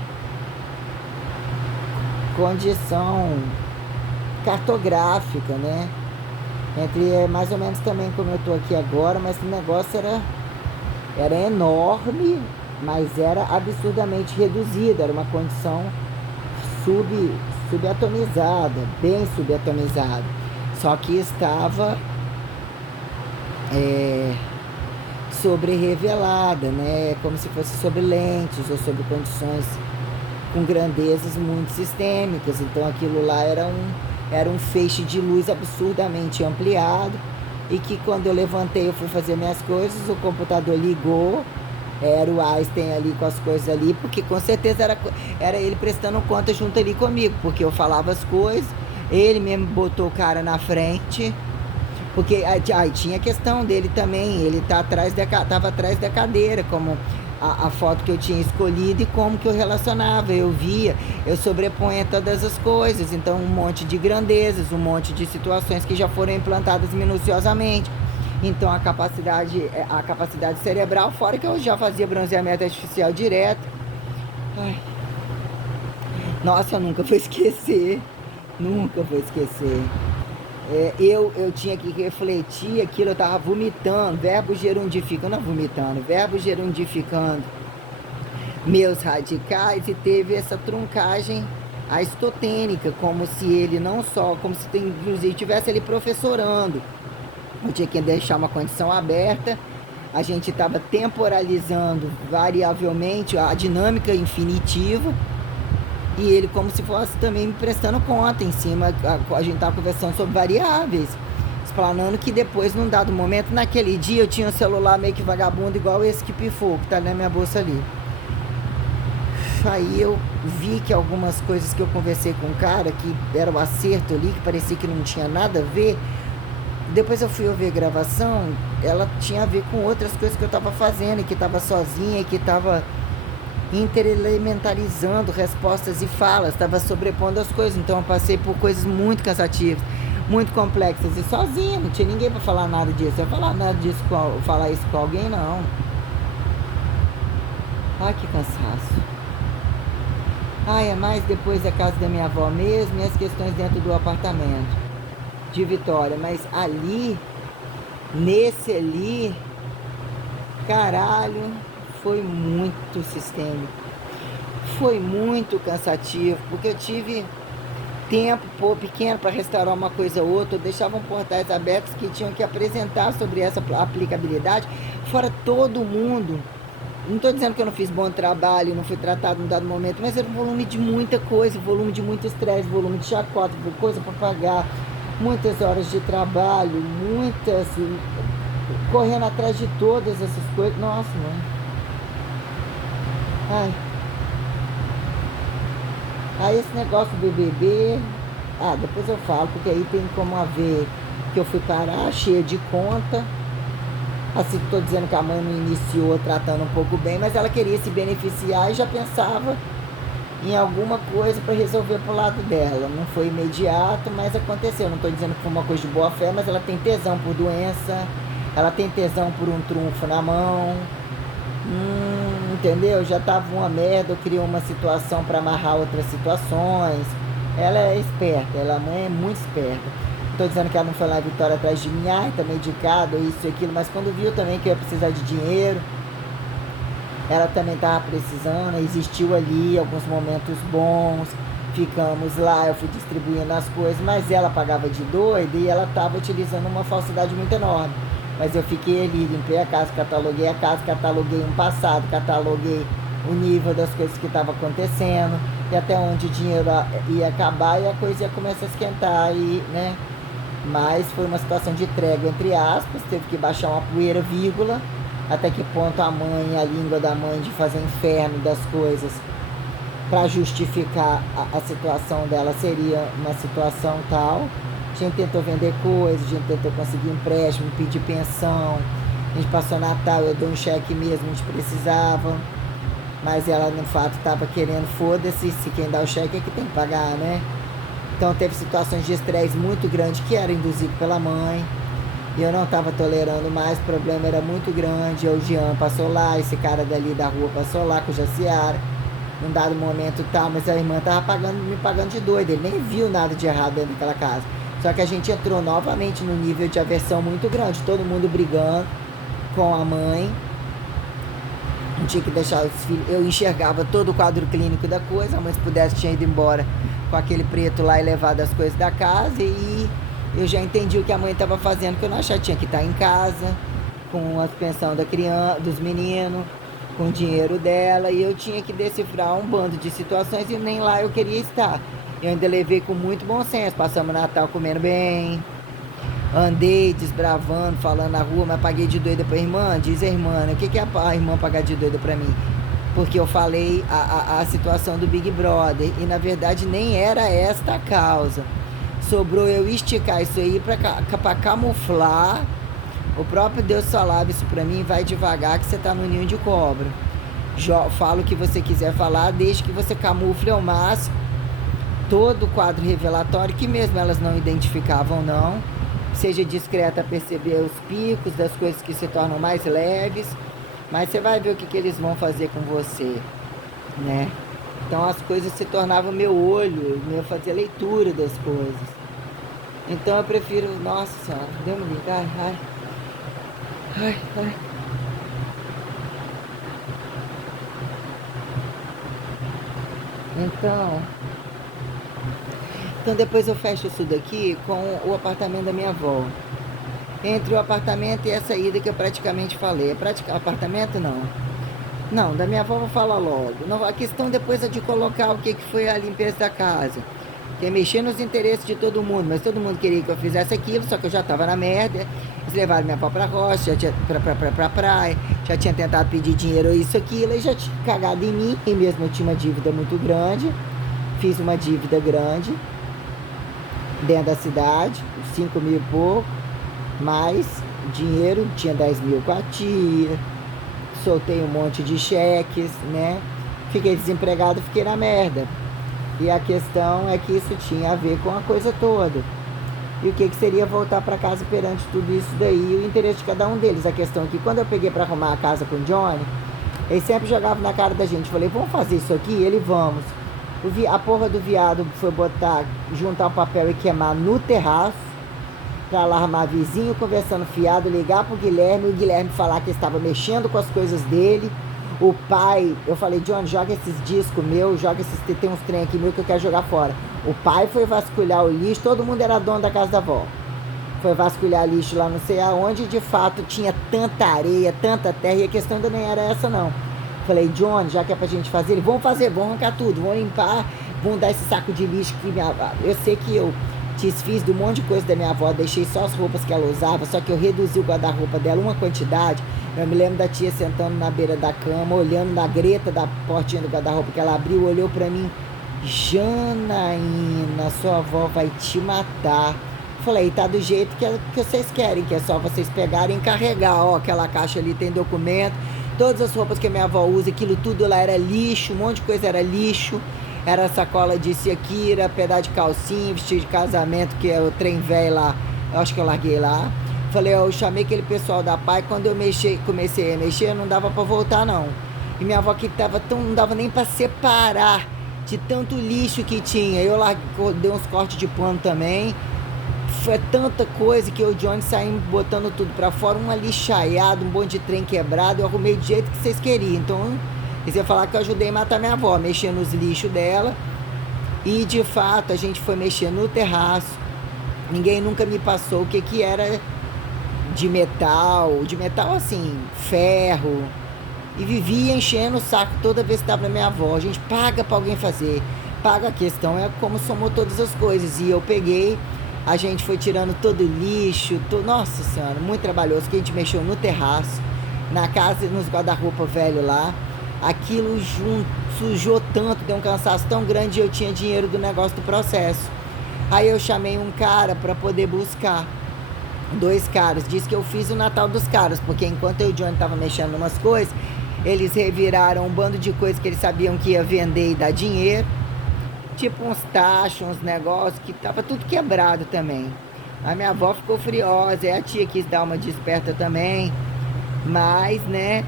condição cartográfica, né? Entre mais ou menos também como eu tô aqui agora, mas o negócio era enorme, mas era absurdamente reduzido, era uma condição subatomizada, bem subatomizada. Só que estava sobre-revelada, né? Como se fosse sobre lentes ou sobre condições com grandezas muito sistêmicas. Então aquilo lá era um feixe de luz absurdamente ampliado, e que quando eu levantei, eu fui fazer minhas coisas, o computador ligou, era o Einstein ali com as coisas ali, porque com certeza era ele prestando conta junto ali comigo, porque eu falava as coisas, ele mesmo botou o cara na frente, porque aí tinha a questão dele também, ele estava atrás da cadeira, como a foto que eu tinha escolhido, e como que eu relacionava, eu via, eu sobreponha todas as coisas, então um monte de grandezas, um monte de situações que já foram implantadas minuciosamente. Então a capacidade cerebral, fora que eu já fazia bronzeamento artificial direto, Ai, nossa, eu nunca vou esquecer. Nunca vou esquecer. Eu tinha que refletir aquilo, eu tava vomitando, verbo gerundificando, não vomitando, verbo gerundificando meus radicais e teve essa truncagem aristotênica, como se ele não só, como se inclusive estivesse ali professorando. Eu tinha que deixar uma condição aberta, a gente estava temporalizando variavelmente a dinâmica infinitiva e ele como se fosse também me prestando conta em cima, a gente estava conversando sobre variáveis, explanando que depois, num dado momento, naquele dia eu tinha um celular meio que vagabundo igual esse que pifou, que tá na minha bolsa ali. Aí eu vi que algumas coisas que eu conversei com o cara, que era o acerto ali, que parecia que não tinha nada a ver, depois eu fui ouvir a gravação, ela tinha a ver com outras coisas que eu estava fazendo, e que estava sozinha, e que estava interelementalizando respostas e falas, estava sobrepondo as coisas, então eu passei por coisas muito cansativas, muito complexas, e sozinha, não tinha ninguém para falar nada disso, eu ia falar nada disso, falar isso com alguém, não. Ai, que cansaço. Ai, é mais depois da casa da minha avó mesmo, e as questões dentro do apartamento de Vitória, mas ali, nesse ali, caralho, foi muito sistêmico, foi muito cansativo, porque eu tive tempo pequeno para restaurar uma coisa ou outra, eu deixava portais abertos que tinham que apresentar sobre essa aplicabilidade, fora todo mundo. Não estou dizendo que eu não fiz bom trabalho, não fui tratado em um dado momento, mas era um volume de muita coisa, volume de muito estresse, volume de chacota, coisa para pagar, muitas horas de trabalho, muitas, correndo atrás de todas essas coisas. Nossa, mano. Ai. Aí esse negócio do BBB, depois eu falo, porque aí tem como haver que eu fui parar cheia de conta. Assim, estou dizendo que a mãe não iniciou tratando um pouco bem, mas ela queria se beneficiar e já pensava em alguma coisa para resolver pro lado dela. Não foi imediato, mas aconteceu. Não estou dizendo que foi uma coisa de boa fé, mas ela tem tesão por doença, ela tem tesão por um trunfo na mão. Entendeu? Já tava uma merda, eu criei uma situação para amarrar outras situações. Ela é esperta, a mãe é muito esperta. Estou dizendo que ela não foi lá em Vitória atrás de mim, tá medicado, isso e aquilo, mas quando viu também que eu ia precisar de dinheiro, ela também estava precisando, existiu ali alguns momentos bons, ficamos lá, eu fui distribuindo as coisas, mas ela pagava de doida e ela estava utilizando uma falsidade muito enorme. Mas eu fiquei ali, limpei a casa, cataloguei um passado, cataloguei o nível das coisas que estavam acontecendo, e até onde o dinheiro ia acabar e a coisa ia começar a esquentar, e, né? Mas foi uma situação de trégua, entre aspas, teve que baixar uma poeira, vírgula, até que ponto a língua da mãe de fazer inferno das coisas para justificar a situação dela seria uma situação tal. A gente tentou vender coisas, a gente tentou conseguir empréstimo, pedir pensão, a gente passou Natal, eu dei um cheque mesmo, a gente precisava, mas ela no fato estava querendo, foda-se, se quem dá o cheque é que tem que pagar, né? Então teve situações de estresse muito grande que era induzido pela mãe. E eu não estava tolerando mais, o problema era muito grande. O Jean passou lá, esse cara dali da rua passou lá com o Jaciara. Num dado momento tal, mas a irmã estava me pagando de doida. Ele nem viu nada de errado dentro daquela casa. Só que a gente entrou novamente no nível de aversão muito grande. Todo mundo brigando com a mãe. Não tinha que deixar os filhos. Eu enxergava todo o quadro clínico da coisa. A mãe, se pudesse, tinha ido embora com aquele preto lá e levado as coisas da casa. E eu já entendi o que a mãe estava fazendo, que eu não achava, tinha que estar em casa, com a pensão da criança, dos meninos, com o dinheiro dela, e eu tinha que decifrar um bando de situações e nem lá eu queria estar. Eu ainda levei com muito bom senso, passamos o Natal comendo bem, andei desbravando, falando na rua, mas paguei de doida pra irmã. Diz a irmã, né? O que é a irmã pagar de doida pra mim? Porque eu falei a situação do Big Brother, e na verdade nem era esta a causa. Sobrou eu esticar isso aí para camuflar. O próprio Deus falava isso para mim: vai devagar que você tá no ninho de cobra. Fala o que você quiser falar, desde que você camufle ao máximo todo o quadro revelatório, que mesmo elas não identificavam não. Seja discreta a perceber os picos das coisas que se tornam mais leves. Mas você vai ver o que eles vão fazer com você, né? Então as coisas se tornavam meu olho, eu fazia leitura das coisas. Então eu prefiro, nossa senhora, deu me ligar, ai. Então depois eu fecho isso daqui com o apartamento da minha avó. Entre o apartamento e essa ida que eu praticamente falei. Apartamento não. Não, da minha avó eu vou falar logo. Não, a questão depois é de colocar o que foi a limpeza da casa. Que é mexer nos interesses de todo mundo. Mas todo mundo queria que eu fizesse aquilo, só que eu já tava na merda. Eles levaram minha avó pra roça, já tinha, pra praia, já tinha tentado pedir dinheiro, isso, aquilo, e já tinha cagado em mim. E mesmo eu tinha uma dívida muito grande. Fiz uma dívida grande dentro da cidade, 5 mil e pouco, mais dinheiro, tinha 10 mil com a tia, soltei um monte de cheques, né? Fiquei desempregado, fiquei na merda. E a questão é que isso tinha a ver com a coisa toda. E o que seria voltar para casa perante tudo isso daí, e o interesse de cada um deles. A questão é que quando eu peguei para arrumar a casa com o Johnny, ele sempre jogava na cara da gente. Falei, vamos fazer isso aqui? Ele, vamos. A porra do viado foi juntar o papel e queimar no terraço, pra alarmar vizinho, conversando fiado, ligar pro Guilherme, o Guilherme falar que estava mexendo com as coisas dele. O pai, eu falei, John, joga esses discos meus, tem uns trem aqui meu que eu quero jogar fora. O pai foi vasculhar o lixo, todo mundo era dono da casa da avó. Foi vasculhar lixo lá não sei aonde, de fato tinha tanta areia, tanta terra, e a questão ainda nem era essa não. Falei, John, já que é pra gente fazer, ele, vamos arrancar tudo, vamos limpar, vamos dar esse saco de lixo que eu sei que eu desfiz de um monte de coisa da minha avó, deixei só as roupas que ela usava, só que eu reduzi o guarda-roupa dela uma quantidade. Eu me lembro da tia sentando na beira da cama, olhando na greta da portinha do guarda-roupa que ela abriu, olhou pra mim, Janaína, sua avó vai te matar. Falei, tá do jeito que vocês querem, que é só vocês pegarem e carregar, ó, aquela caixa ali tem documento, todas as roupas que a minha avó usa, aquilo tudo lá era lixo, um monte de coisa era lixo, era sacola de Siakira, pedaço de calcinha, vestido de casamento, que é o trem velho lá, eu acho que eu larguei lá. Falei, ó, eu chamei aquele pessoal da PAI, quando eu comecei a mexer, não dava pra voltar não. E minha avó que tava não dava nem pra separar de tanto lixo que tinha. Eu dei uns cortes de pano também. Foi tanta coisa que eu e o Johnny saímos botando tudo pra fora, uma lixaiada, um monte de trem quebrado, eu arrumei do jeito que vocês queriam. Então, eles iam falar que eu ajudei a matar minha avó, mexendo nos lixos dela. E, de fato, a gente foi mexer no terraço. Ninguém nunca me passou o que era de metal assim, ferro. E vivia enchendo o saco toda vez que estava na minha avó. A gente paga pra alguém fazer. Paga, a questão é como somou todas as coisas. E eu peguei... A gente foi tirando todo o lixo, nossa senhora, muito trabalhoso, que a gente mexeu no terraço, na casa, nos guarda-roupa velho lá. Aquilo sujou tanto, deu um cansaço tão grande, e eu tinha dinheiro do negócio do processo. Aí eu chamei um cara para poder buscar. 2 caras, disse que eu fiz o Natal dos caras, porque enquanto eu e o Johnny tava mexendo em umas coisas, eles reviraram um bando de coisas que eles sabiam que ia vender e dar dinheiro. Tipo uns tachos, uns negócios, que tava tudo quebrado também. A minha avó ficou furiosa, e a tia quis dar uma desperta também. Mas, né,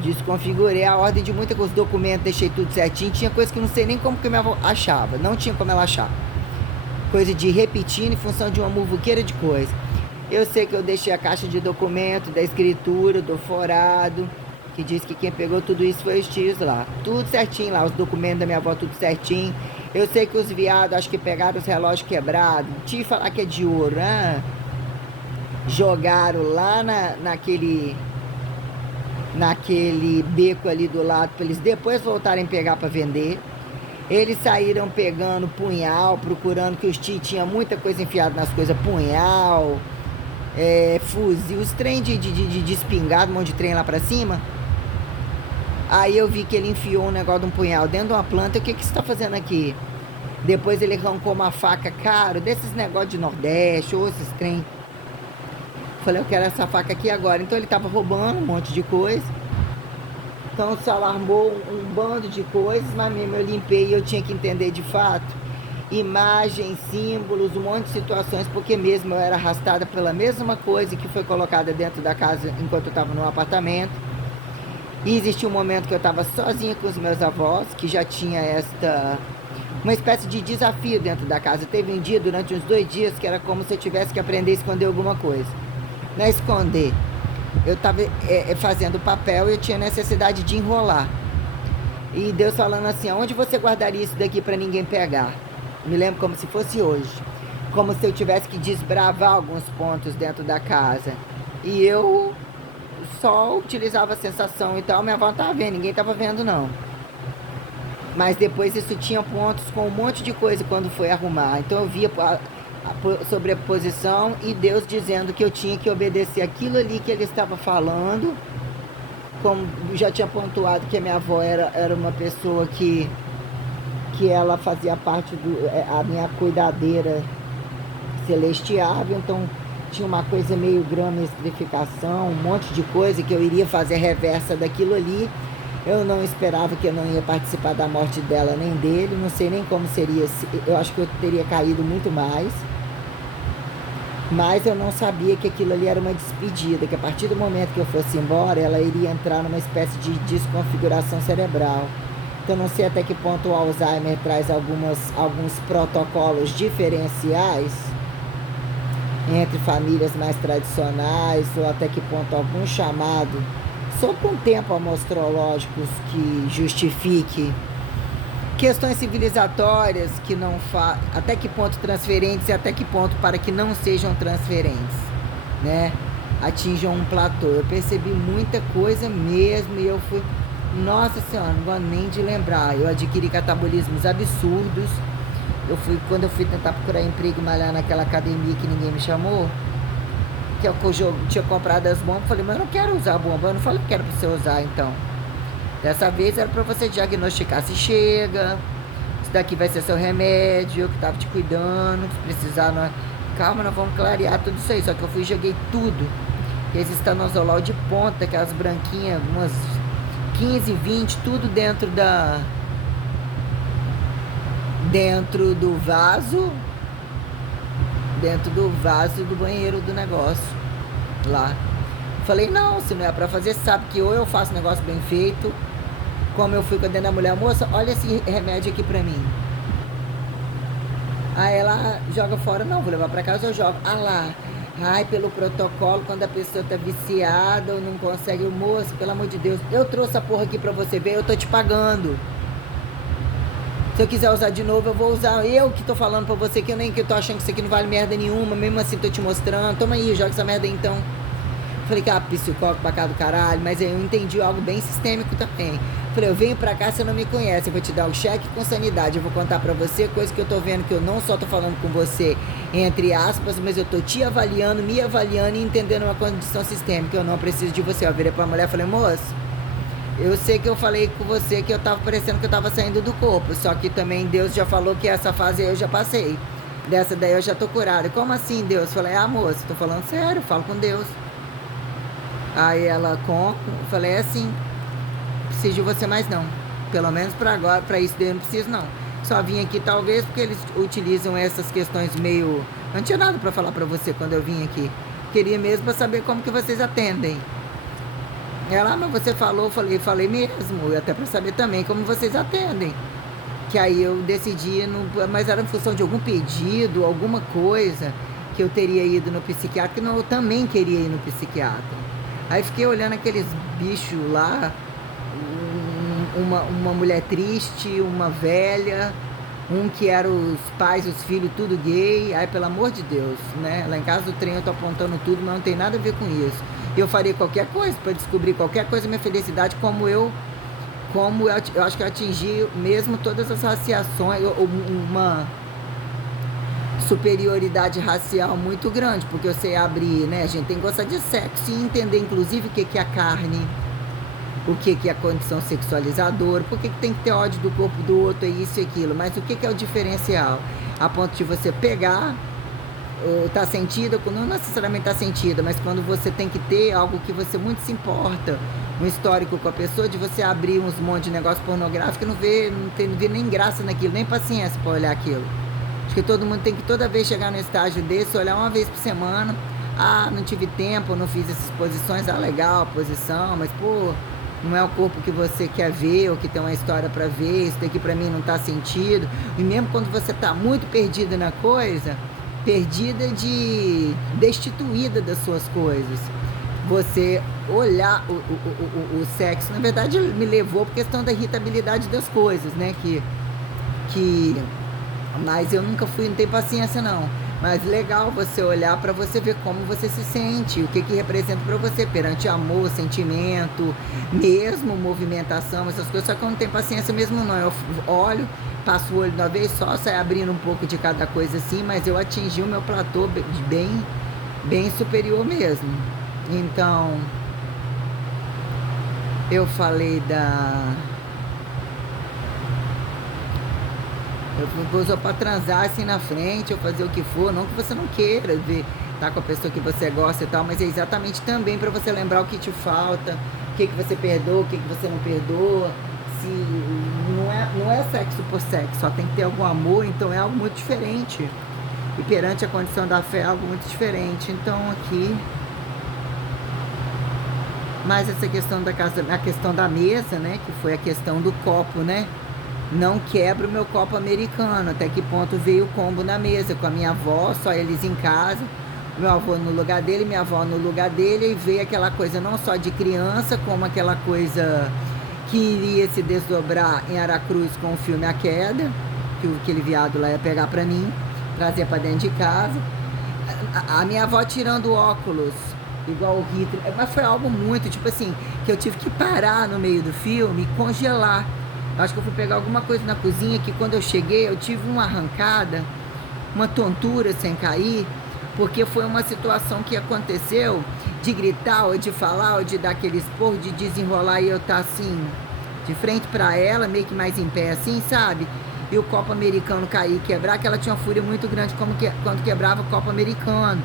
desconfigurei a ordem de muita coisa, os documentos, deixei tudo certinho. Tinha coisa que não sei nem como que minha avó achava, não tinha como ela achar. Coisa de repetindo em função de uma muvuqueira de coisa. Eu sei que eu deixei a caixa de documento, da escritura, do forado, que diz que quem pegou tudo isso foi os tios lá. Tudo certinho lá, os documentos da minha avó, tudo certinho. Eu sei que os viados, acho que pegaram os relógios quebrados. Tive que falar que é de ouro, né? Jogaram lá naquele beco ali do lado, para eles depois voltarem a pegar para vender. Eles saíram pegando punhal, procurando, que os tios tinham muita coisa enfiada nas coisas, punhal, fuzil, os trem de espingarda, um monte de trem lá pra cima. Aí eu vi que ele enfiou um negócio de um punhal dentro de uma planta. O que você tá fazendo aqui? Depois ele arrancou uma faca, cara, desses negócios de Nordeste, ou esses trem. Falei, eu quero essa faca aqui agora. Então ele tava roubando um monte de coisa. Então se alarmou um bando de coisas, mas mesmo eu limpei e eu tinha que entender de fato. Imagens, símbolos, um monte de situações, porque mesmo eu era arrastada pela mesma coisa que foi colocada dentro da casa enquanto eu estava no apartamento. E existia um momento que eu estava sozinha com os meus avós, que já tinha uma espécie de desafio dentro da casa. Teve um dia, durante uns 2 dias, que era como se eu tivesse que aprender a esconder alguma coisa. Não é esconder. Eu estava fazendo papel e eu tinha necessidade de enrolar. E Deus falando assim, aonde você guardaria isso daqui para ninguém pegar? Me lembro como se fosse hoje. Como se eu tivesse que desbravar alguns pontos dentro da casa. E eu só utilizava a sensação e tal. Minha avó não estava vendo, ninguém estava vendo não. Mas depois isso tinha pontos com um monte de coisa quando foi arrumar. Então eu via a sobreposição e Deus dizendo que eu tinha que obedecer aquilo ali que ele estava falando. Como já tinha pontuado que a minha avó era uma pessoa que ela fazia parte a minha cuidadeira celestiável, então tinha uma coisa meio grama-escrificação, um monte de coisa que eu iria fazer reversa daquilo ali. Eu não esperava que eu não ia participar da morte dela nem dele, não sei nem como seria, eu acho que eu teria caído muito mais. Mas eu não sabia que aquilo ali era uma despedida, que a partir do momento que eu fosse embora, ela iria entrar numa espécie de desconfiguração cerebral. Então não sei até que ponto o Alzheimer traz alguns protocolos diferenciais entre famílias mais tradicionais, ou até que ponto algum chamado, só com tempo amostrológicos que justifique questões civilizatórias que não até que ponto transferentes e até que ponto para que não sejam transferentes, né? Atinjam um platô. Eu percebi muita coisa mesmo e eu fui, nossa senhora, não gosto nem de lembrar. Eu adquiri catabolismos absurdos. Quando eu fui tentar procurar emprego, malhar naquela academia que ninguém me chamou, que eu tinha comprado as bombas, falei, mas eu não quero usar a bomba. Eu não falei que era para você usar, então. Dessa vez era para você diagnosticar se chega, isso daqui vai ser seu remédio, eu que estava te cuidando, se precisar, não... calma, nós vamos clarear tudo isso aí. Só que eu fui e joguei tudo. Esse estanozolol de ponta, aquelas branquinhas, umas 15, 20, tudo dentro do vaso do banheiro do negócio lá. Falei, não, se não é pra fazer, sabe que ou eu faço negócio bem feito, como eu fui com a dentro da mulher, moça, olha esse remédio aqui pra mim. Aí ela joga fora, não, vou levar pra casa, eu jogo. Ah lá, ai, pelo protocolo, quando a pessoa tá viciada ou não consegue, moço, pelo amor de Deus, eu trouxe a porra aqui pra você ver, eu tô te pagando. Se eu quiser usar de novo, eu vou usar. Eu que tô falando pra você que eu tô achando que isso aqui não vale merda nenhuma, mesmo assim tô te mostrando. Toma aí, joga essa merda aí então. Falei que psicólogo pra cá do caralho, mas eu entendi algo bem sistêmico também. Falei, eu venho pra cá, você não me conhece, eu vou te dar o cheque com sanidade, eu vou contar pra você coisa que eu tô vendo, que eu não só tô falando com você, entre aspas, mas eu tô te avaliando, me avaliando e entendendo uma condição sistêmica, eu não preciso de você. Eu virei pra mulher e falei, moço, eu sei que eu falei com você que eu tava parecendo que eu tava saindo do corpo, só que também Deus já falou que essa fase eu já passei, dessa daí eu já tô curada. Como assim, Deus? Falei, moça, tô falando sério, falo com Deus. Aí ela, falei, assim, preciso de você mais não, pelo menos para agora, para isso daí eu não preciso não, só vim aqui talvez porque eles utilizam essas questões meio, não tinha nada para falar para você quando eu vim aqui, queria mesmo para saber como que vocês atendem. Ela, mas você falou, falei mesmo, até para saber também como vocês atendem, que aí eu decidi, mas era em função de algum pedido, alguma coisa, que eu teria ido no psiquiatra, que não, eu também queria ir no psiquiatra. Aí fiquei olhando aqueles bichos lá, uma mulher triste, uma velha, que era os pais, os filhos, tudo gay. Aí, pelo amor de Deus, né? Lá em casa do trem eu tô apontando tudo, mas não tem nada a ver com isso. Eu faria qualquer coisa para descobrir qualquer coisa, minha felicidade, como eu acho que eu atingi mesmo todas as raciações, uma superioridade racial muito grande, porque eu sei abrir, né? A gente tem que gostar de sexo e entender, inclusive, o que é a carne, o que é a condição sexualizadora, por que tem que ter ódio do corpo do outro, é isso e aquilo, mas o que é o diferencial? A ponto de você pegar, tá sentida, não necessariamente tá sentida, mas quando você tem que ter algo que você muito se importa, um histórico com a pessoa, de você abrir uns monte de negócio pornográfico e não vê nem graça naquilo, nem paciência para olhar aquilo. Acho que todo mundo tem que toda vez chegar no estágio desse, olhar uma vez por semana. Não tive tempo, não fiz essas posições. Legal a posição, mas, pô, não é o corpo que você quer ver ou que tem uma história para ver, isso daqui para mim não tá sentido. E mesmo quando você tá muito perdida na coisa, destituída das suas coisas, você olhar o sexo, na verdade me levou por questão da irritabilidade das coisas, né, mas eu nunca fui, não tenho paciência não. Mas legal você olhar para você ver como você se sente, o que representa para você perante amor, sentimento, mesmo movimentação, essas coisas. Só que eu não tenho paciência mesmo não. Eu olho, passo o olho de uma vez só, sai abrindo um pouco de cada coisa assim, mas eu atingi o meu platô bem superior mesmo. Então, eu falei eu usou para transar assim na frente, ou fazer o que for, não que você não queira ver, tá com a pessoa que você gosta e tal, mas é exatamente também para você lembrar o que te falta, o que você perdoa, o que você não perdoa, se não é sexo por sexo, só tem que ter algum amor, então é algo muito diferente. E perante a condição da fé é algo muito diferente. Então aqui, mas essa questão da casa, a questão da mesa, né, que foi a questão do copo, né? Não quebra o meu copo americano. Até que ponto veio o combo na mesa, com a minha avó, só eles em casa, meu avô no lugar dele, minha avó no lugar dele, e veio aquela coisa não só de criança, como aquela coisa que iria se desdobrar em Aracruz com o filme A Queda, que aquele viado lá ia pegar pra mim, trazer pra dentro de casa. A minha avó tirando óculos, igual o Hitler, mas foi algo muito, tipo assim, que eu tive que parar no meio do filme e congelar. Acho que eu fui pegar alguma coisa na cozinha que quando eu cheguei eu tive uma arrancada, uma tontura sem cair, porque foi uma situação que aconteceu de gritar ou de falar ou de dar aquele esporro, de desenrolar e eu estar assim, de frente para ela, meio que mais em pé assim, sabe? E o copo americano cair e quebrar, que ela tinha uma fúria muito grande quando quebrava o copo americano.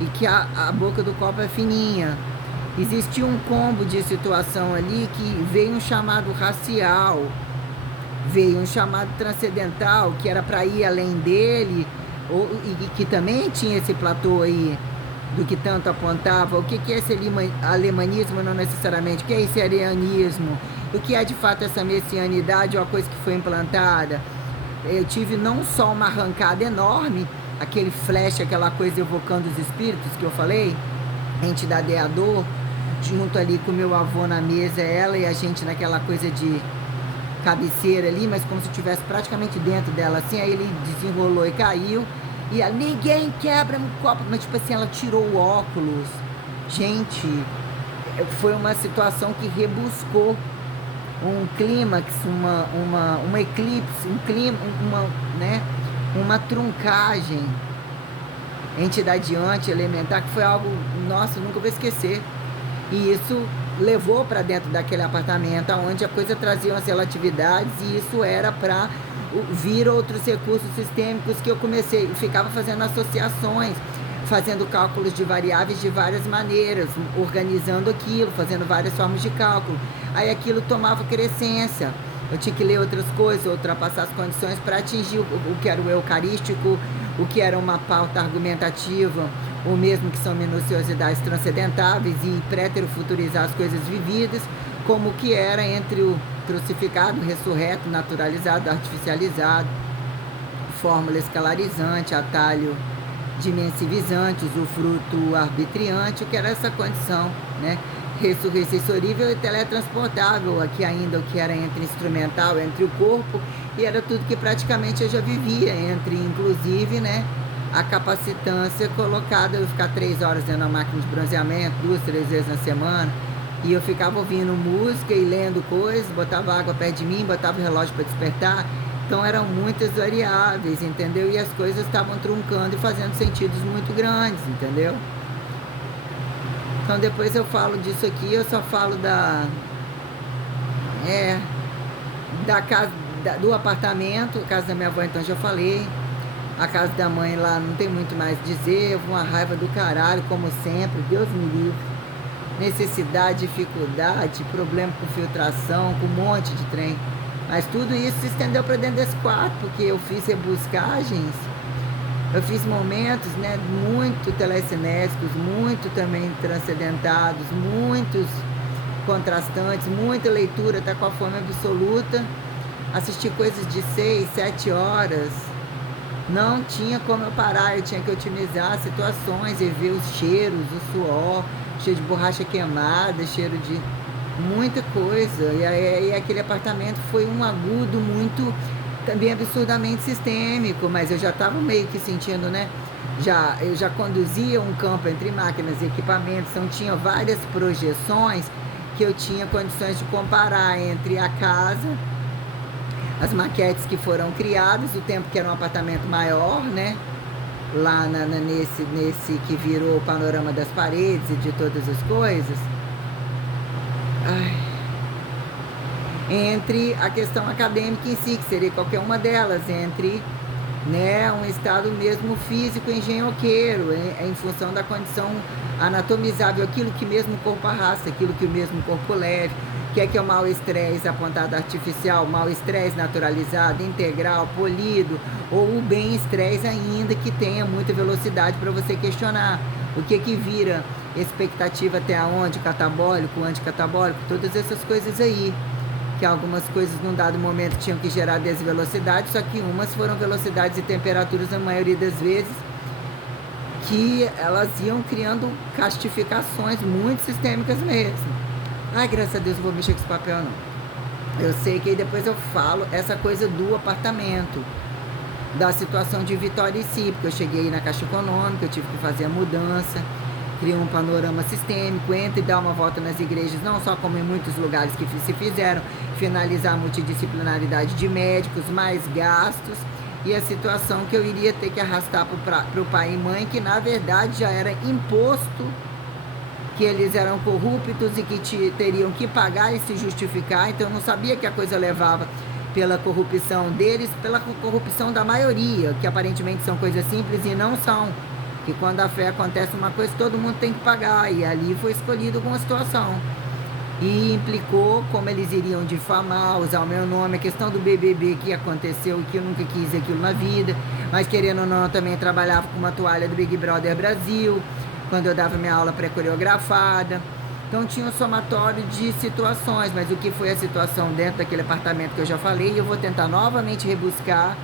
E que a boca do copo é fininha. Existia um combo de situação ali que veio um chamado racial, veio um chamado transcendental, que era para ir além dele, e que também tinha esse platô aí, do que tanto apontava. O que é esse alemanismo, não necessariamente, o que é esse arianismo, o que é de fato essa messianidade, ou a coisa que foi implantada. Eu tive não só uma arrancada enorme, aquele flash, aquela coisa evocando os espíritos que eu falei, a entidade é a dor, junto ali com meu avô na mesa, ela e a gente naquela coisa de cabeceira ali, mas como se estivesse praticamente dentro dela, assim, aí ele desenrolou e caiu, e ela, ninguém quebra um copo, mas tipo assim, ela tirou o óculos. Gente, foi uma situação que rebuscou um clímax, um eclipse, um clima, uma truncagem entidadiante, elementar, que foi algo, nossa, eu nunca vou esquecer. E isso levou para dentro daquele apartamento, onde a coisa trazia umas relatividades, e isso era para vir outros recursos sistêmicos que eu comecei, ficava fazendo associações, fazendo cálculos de variáveis de várias maneiras, organizando aquilo, fazendo várias formas de cálculo. Aí aquilo tomava crescência. Eu tinha que ler outras coisas, ultrapassar as condições para atingir o que era o eucarístico, o que era uma pauta argumentativa, ou mesmo que são minuciosidades transcendentáveis, e prétero-futurizar as coisas vividas, como o que era entre o crucificado, ressurreto, naturalizado, artificializado, fórmula escalarizante, atalho dimensivizante, usufruto arbitriante, o que era essa condição, né? Ressurreiçorível e teletransportável, aqui ainda o que era entre instrumental, entre o corpo, e era tudo que praticamente eu já vivia, entre inclusive, né, a capacitância colocada, eu ficar 3 horas dentro da máquina de bronzeamento, 2, 3 vezes na semana, e eu ficava ouvindo música e lendo coisas, botava água perto de mim, botava o relógio para despertar, então eram muitas variáveis, entendeu? E as coisas estavam truncando e fazendo sentidos muito grandes, entendeu? Então depois eu falo disso aqui, eu só falo da casa, do apartamento, a casa da minha avó, então já falei. A casa da mãe lá não tem muito mais a dizer, uma raiva do caralho, como sempre, Deus me livre. Necessidade, dificuldade, problema com filtração, com um monte de trem. Mas tudo isso se estendeu para dentro desse quarto, porque eu fiz rebuscagens, eu fiz momentos, né, muito telecinésicos, muito também transcendentados, muitos contrastantes, muita leitura, tá com a fome absoluta. Assistir coisas de 6, 7 horas. Não tinha como eu parar, eu tinha que otimizar situações e ver os cheiros, o suor, cheiro de borracha queimada, cheiro de muita coisa. E aí aquele apartamento foi um agudo muito, também absurdamente sistêmico, mas eu já estava meio que sentindo, né? Eu já conduzia um campo entre máquinas e equipamentos, então tinha várias projeções que eu tinha condições de comparar entre a casa, as maquetes que foram criadas, o tempo que era um apartamento maior, né? Lá nesse que virou o panorama das paredes e de todas as coisas. Ai. Entre a questão acadêmica em si, que seria qualquer uma delas, entre, né, um estado mesmo físico engenhoqueiro, em função da condição anatomizável, aquilo que mesmo o corpo arrasta, aquilo que o mesmo corpo leve. Que é o mau estresse apontado artificial, mau estresse naturalizado, integral, polido, ou o bem estresse ainda que tenha muita velocidade para você questionar. O que vira expectativa até onde, catabólico, anticatabólico, todas essas coisas aí. Que algumas coisas num dado momento tinham que gerar desvelocidade, só que umas foram velocidades e temperaturas na maioria das vezes, que elas iam criando castificações muito sistêmicas mesmo. Ai, graças a Deus, não vou mexer com esse papel, não. Eu sei que aí depois eu falo essa coisa do apartamento, da situação de Vitória em si, porque eu cheguei na Caixa Econômica, eu tive que fazer a mudança, criar um panorama sistêmico, entra e dá uma volta nas igrejas, não só como em muitos lugares que se fizeram, finalizar a multidisciplinaridade de médicos, mais gastos, e a situação que eu iria ter que arrastar para o pai e mãe, que na verdade já era imposto, que eles eram corruptos e que teriam que pagar e se justificar, então eu não sabia que a coisa levava pela corrupção deles, pela corrupção da maioria, que aparentemente são coisas simples e não são, que quando a fé acontece uma coisa, todo mundo tem que pagar, e ali foi escolhido alguma situação, e implicou como eles iriam difamar, usar o meu nome, a questão do BBB que aconteceu, que eu nunca quis aquilo na vida, mas querendo ou não, eu também trabalhava com uma toalha do Big Brother Brasil, quando eu dava minha aula pré-coreografada. Então tinha um somatório de situações, mas o que foi a situação dentro daquele apartamento que eu já falei, eu vou tentar novamente rebuscar,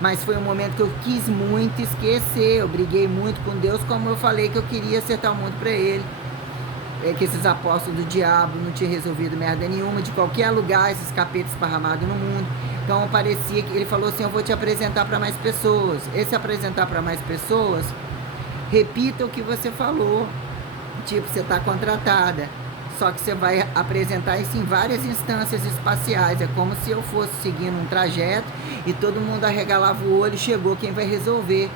mas foi um momento que eu quis muito esquecer, eu briguei muito com Deus, como eu falei que eu queria acertar o mundo para ele, que esses apóstolos do diabo não tinham resolvido merda nenhuma, de qualquer lugar, esses capetas esparramados no mundo. Então parecia que ele falou assim, eu vou te apresentar para mais pessoas. Esse apresentar para mais pessoas, repita o que você falou, tipo, você está contratada, só que você vai apresentar isso em várias instâncias espaciais, é como se eu fosse seguindo um trajeto e todo mundo arregalava o olho, chegou quem vai resolver.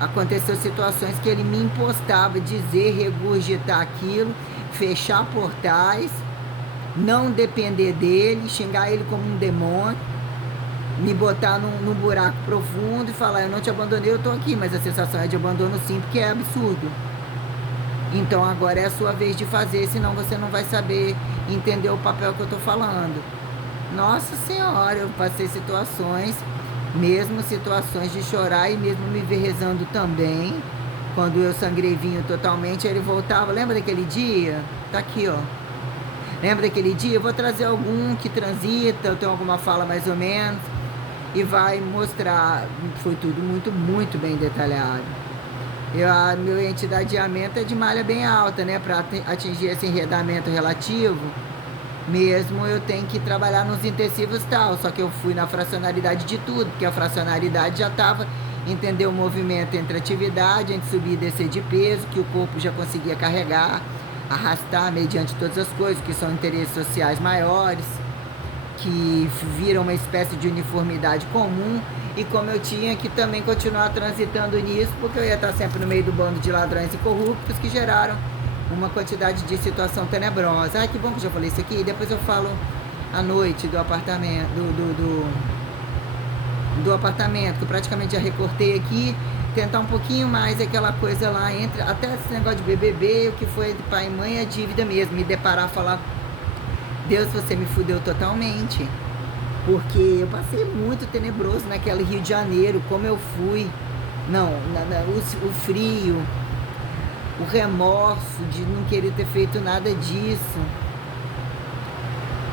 Aconteceu situações que ele me impostava, dizer, regurgitar aquilo, fechar portais, não depender dele, xingar ele como um demônio, me botar num buraco profundo e falar, eu não te abandonei, eu tô aqui, mas a sensação é de abandono sim, porque é absurdo. Então agora é a sua vez de fazer, senão você não vai saber entender o papel que eu tô falando. Nossa Senhora, eu passei situações, mesmo situações de chorar e mesmo me ver rezando também, quando eu sangrei vinho totalmente, ele voltava, lembra daquele dia? Tá aqui, ó. Lembra daquele dia? Eu vou trazer algum que transita, eu tenho alguma fala mais ou menos, e vai mostrar, foi tudo muito, muito bem detalhado. A minha entidadiamento é de malha bem alta, né, para atingir esse enredamento relativo, mesmo eu tenho que trabalhar nos intensivos e tal, só que eu fui na fracionalidade de tudo, porque a fracionalidade já estava, entender o movimento entre atividade, entre subir e descer de peso, que o corpo já conseguia carregar, arrastar mediante todas as coisas, que são interesses sociais maiores, que viram uma espécie de uniformidade comum, e como eu tinha que também continuar transitando nisso, porque eu ia estar sempre no meio do bando de ladrões e corruptos que geraram uma quantidade de situação tenebrosa. Ai, que bom que eu já falei isso aqui, e depois eu falo à noite do apartamento, do apartamento, que eu praticamente já recortei aqui, tentar um pouquinho mais aquela coisa lá, entre até esse negócio de BBB, o que foi de pai e mãe, é dívida mesmo, me deparar e falar, Deus, você me fudeu totalmente, porque eu passei muito tenebroso naquele Rio de Janeiro, como eu fui, o frio, o remorso de não querer ter feito nada disso,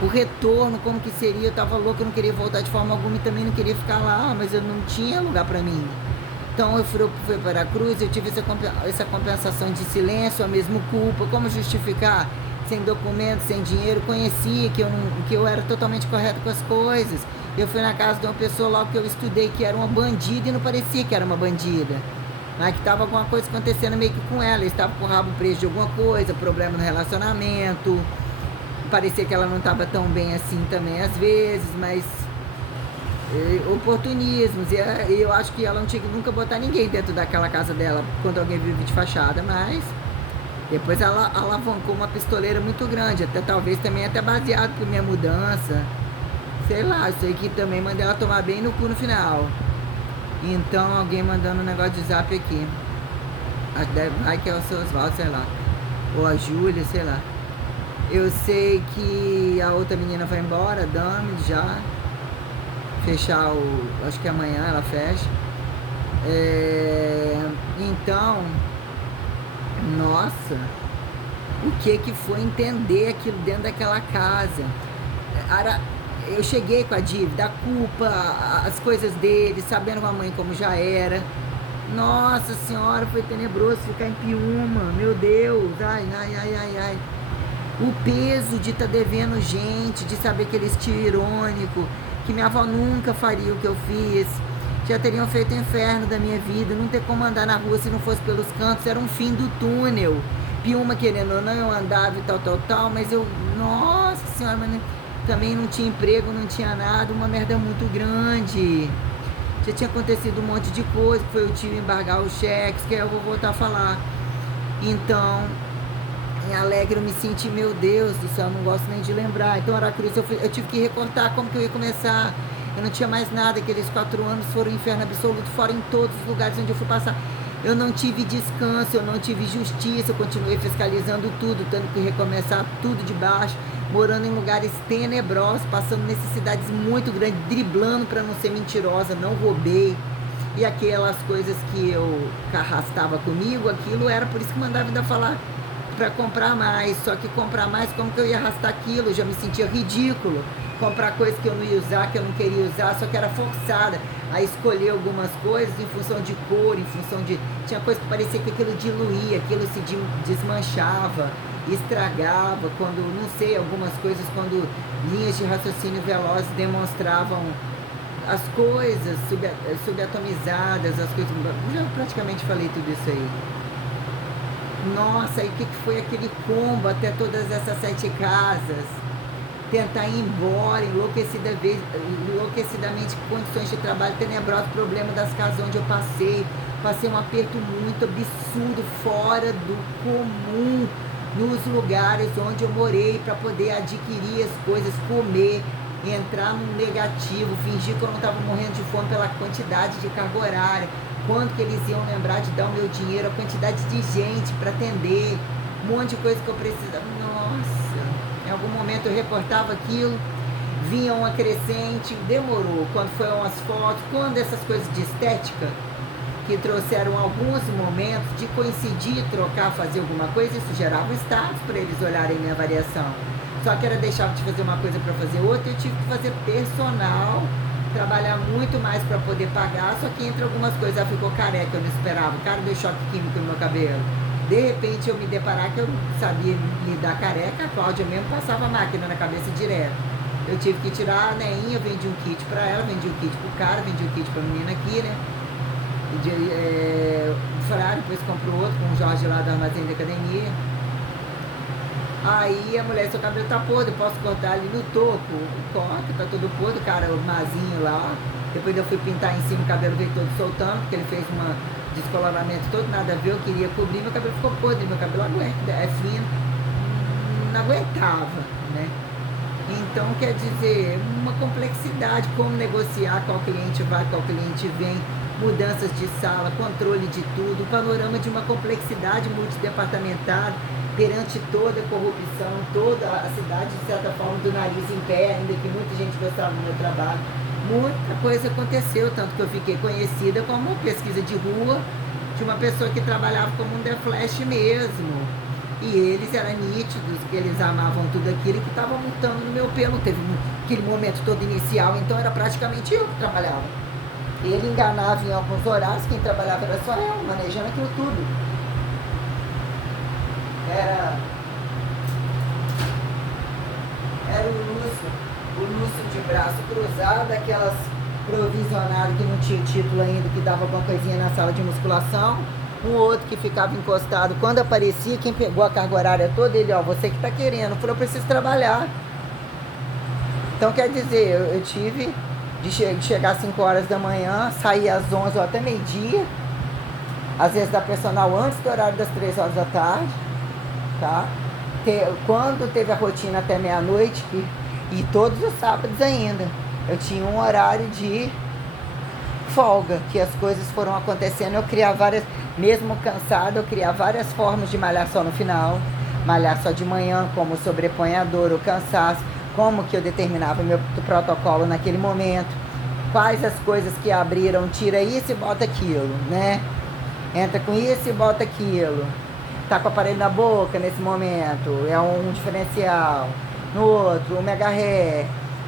O retorno, como que seria, eu tava louca, eu não queria voltar de forma alguma e também não queria ficar lá, mas eu não tinha lugar para mim. Então eu fui para a cruz, eu tive essa compensação de silêncio, a mesma culpa, como justificar? Sem documento, sem dinheiro, conhecia que eu era totalmente correto com as coisas. Eu fui na casa de uma pessoa logo que eu estudei que era uma bandida e não parecia que era uma bandida. Mas que estava alguma coisa acontecendo meio que com ela, estava com o rabo preso de alguma coisa, problema no relacionamento. Parecia que ela não estava tão bem assim também às vezes, mas oportunismos. E eu acho que ela não tinha que nunca botar ninguém dentro daquela casa dela quando alguém vive de fachada, mas depois ela alavancou uma pistoleira muito grande, até talvez também até baseado por minha mudança. Sei lá, sei que também mandei ela tomar bem no cu no final. Então alguém mandando um negócio de zap aqui. Vai que é o seu Oswaldo, sei lá. Ou a Júlia, sei lá. Eu sei que a outra menina vai embora, a Dami, já. Fechar acho que amanhã ela fecha. Então, nossa, o que foi entender aquilo dentro daquela casa? Eu cheguei com a dívida, a culpa, as coisas dele, sabendo com a mãe como já era. Nossa senhora, foi tenebroso ficar em Piúma, meu Deus, ai. O peso de estar devendo gente, de saber que eles tinham irônico, que minha avó nunca faria o que eu fiz. Já teriam feito o inferno da minha vida, não ter como andar na rua se não fosse pelos cantos, era um fim do túnel. Piúma, querendo ou não, eu andava e tal, mas eu, nossa senhora, mas também não tinha emprego, não tinha nada, uma merda muito grande. Já tinha acontecido um monte de coisa, foi o tio embargar os cheques, que eu vou voltar a falar. Então, em Alegre eu me senti, meu Deus do céu, não gosto nem de lembrar. Então, Aracruz, eu tive que recortar como que eu ia começar. Eu não tinha mais nada, aqueles 4 anos foram um inferno absoluto, fora em todos os lugares onde eu fui passar. Eu não tive descanso, eu não tive justiça, eu continuei fiscalizando tudo, tendo que recomeçar tudo de baixo, morando em lugares tenebrosos, passando necessidades muito grandes, driblando para não ser mentirosa, não roubei. E aquelas coisas que eu arrastava comigo, aquilo era por isso que mandava ainda falar para comprar mais. Só que comprar mais, como que eu ia arrastar aquilo? Eu já me sentia ridículo. Comprar coisas que eu não ia usar, que eu não queria usar, só que era forçada a escolher algumas coisas em função de cor, em função de... Tinha coisa que parecia que aquilo diluía, aquilo se desmanchava, estragava, quando, não sei, algumas coisas, quando linhas de raciocínio velozes demonstravam as coisas subatomizadas, as coisas... Eu já praticamente falei tudo isso aí. Nossa, e o que foi aquele combo até todas essas 7 casas? Tentar ir embora, enlouquecidamente, condições de trabalho tenebrosas, problema das casas onde eu passei um aperto muito absurdo, fora do comum, nos lugares onde eu morei, para poder adquirir as coisas, comer, entrar num negativo, fingir que eu não estava morrendo de fome pela quantidade de carga horária, quanto que eles iam lembrar de dar o meu dinheiro, a quantidade de gente para atender, um monte de coisa que eu precisava. Nossa, em algum momento eu recortava aquilo, vinha uma crescente, demorou, quando foram as fotos, quando essas coisas de estética, que trouxeram alguns momentos de coincidir, trocar, fazer alguma coisa, isso gerava um status para eles olharem minha variação. Só que era deixar de fazer uma coisa para fazer outra, eu tive que fazer personal, trabalhar muito mais para poder pagar, só que entre algumas coisas, ela ficou careca, eu não esperava, o cara deu choque químico no meu cabelo. De repente eu me deparar que eu sabia me dar careca, a Cláudia mesmo passava a máquina na cabeça direto. Eu tive que tirar a neinha, vendi um kit para ela, vendi um kit pro cara, vendi um kit pra menina aqui, né? Ferrari, depois comprou outro com o Jorge lá do armazém da academia. Aí a mulher, seu cabelo tá podre, posso cortar ali no topo? Corta, tá todo podre, cara, o mazinho lá. Depois eu fui pintar em cima, o cabelo veio todo soltando, porque ele fez um descoloramento todo, nada a ver, eu queria cobrir, meu cabelo ficou podre, meu cabelo aguenta, é fino, não aguentava, né? Então, quer dizer, uma complexidade, como negociar, qual cliente vai, qual cliente vem, mudanças de sala, controle de tudo, o panorama de uma complexidade multidepartamental perante toda a corrupção, toda a cidade, de certa forma, do nariz em pé, ainda que muita gente gostava do meu trabalho. Muita coisa aconteceu, tanto que eu fiquei conhecida como pesquisa de rua, de uma pessoa que trabalhava como um The Flash mesmo. E eles eram nítidos, que eles amavam tudo aquilo e que estavam montando no meu pelo. Teve aquele momento todo inicial, então era praticamente eu que trabalhava. Ele enganava em alguns horários, quem trabalhava era só eu, manejando aquilo tudo. Era o Lúcio de braço cruzado, aquelas provisionárias que não tinha título ainda, que dava alguma coisinha na sala de musculação. Um outro que ficava encostado. Quando aparecia, quem pegou a carga horária toda, ele, ó, você que tá querendo. Eu falei, eu preciso trabalhar. Então, quer dizer, eu tive de chegar às 5 horas da manhã, sair às 11 ou até meio-dia. Às vezes da personal antes do horário das 3 horas da tarde, tá? Quando teve a rotina até meia-noite, e todos os sábados ainda, eu tinha um horário de folga, que as coisas foram acontecendo, eu criava várias, mesmo cansado, eu criava várias formas de malhar só no final, malhar só de manhã, como sobrepõe a dor, o cansaço, como que eu determinava meu protocolo naquele momento, quais as coisas que abriram, tira isso e bota aquilo, né? Entra com isso e bota aquilo. Tá com o aparelho na boca nesse momento, é um diferencial. No outro, o mega ré,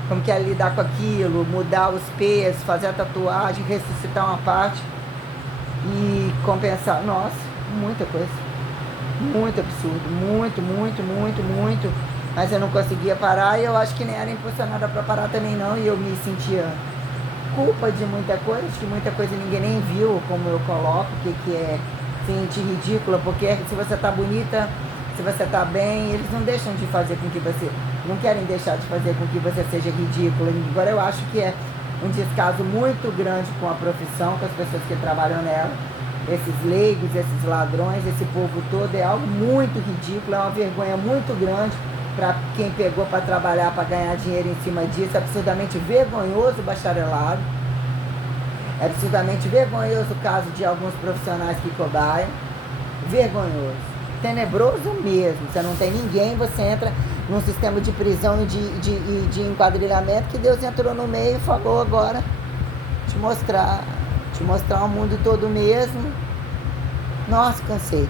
como que é lidar com aquilo, mudar os pesos, fazer a tatuagem, ressuscitar uma parte e compensar. Nossa, muita coisa. Muito absurdo, muito. Mas eu não conseguia parar e eu acho que nem era impulsionada para parar também não. E eu me sentia culpa de muita coisa, acho que muita coisa ninguém nem viu, como eu coloco, que é sentir ridícula, porque se você tá bonita, se você tá bem, eles não deixam de fazer com que você, não querem deixar de fazer com que você seja ridícula. Agora eu acho que é um descaso muito grande com a profissão, com as pessoas que trabalham nela, esses leigos, esses ladrões, esse povo todo, é algo muito ridículo, é uma vergonha muito grande para quem pegou para trabalhar, para ganhar dinheiro em cima disso. É absurdamente vergonhoso o bacharelado, é absurdamente vergonhoso o caso de alguns profissionais que cobaiam, vergonhoso, tenebroso mesmo. Você não tem ninguém, você entra num sistema de prisão e de enquadrilhamento que Deus entrou no meio e falou, agora te mostrar o mundo todo mesmo. Nossa, cansei.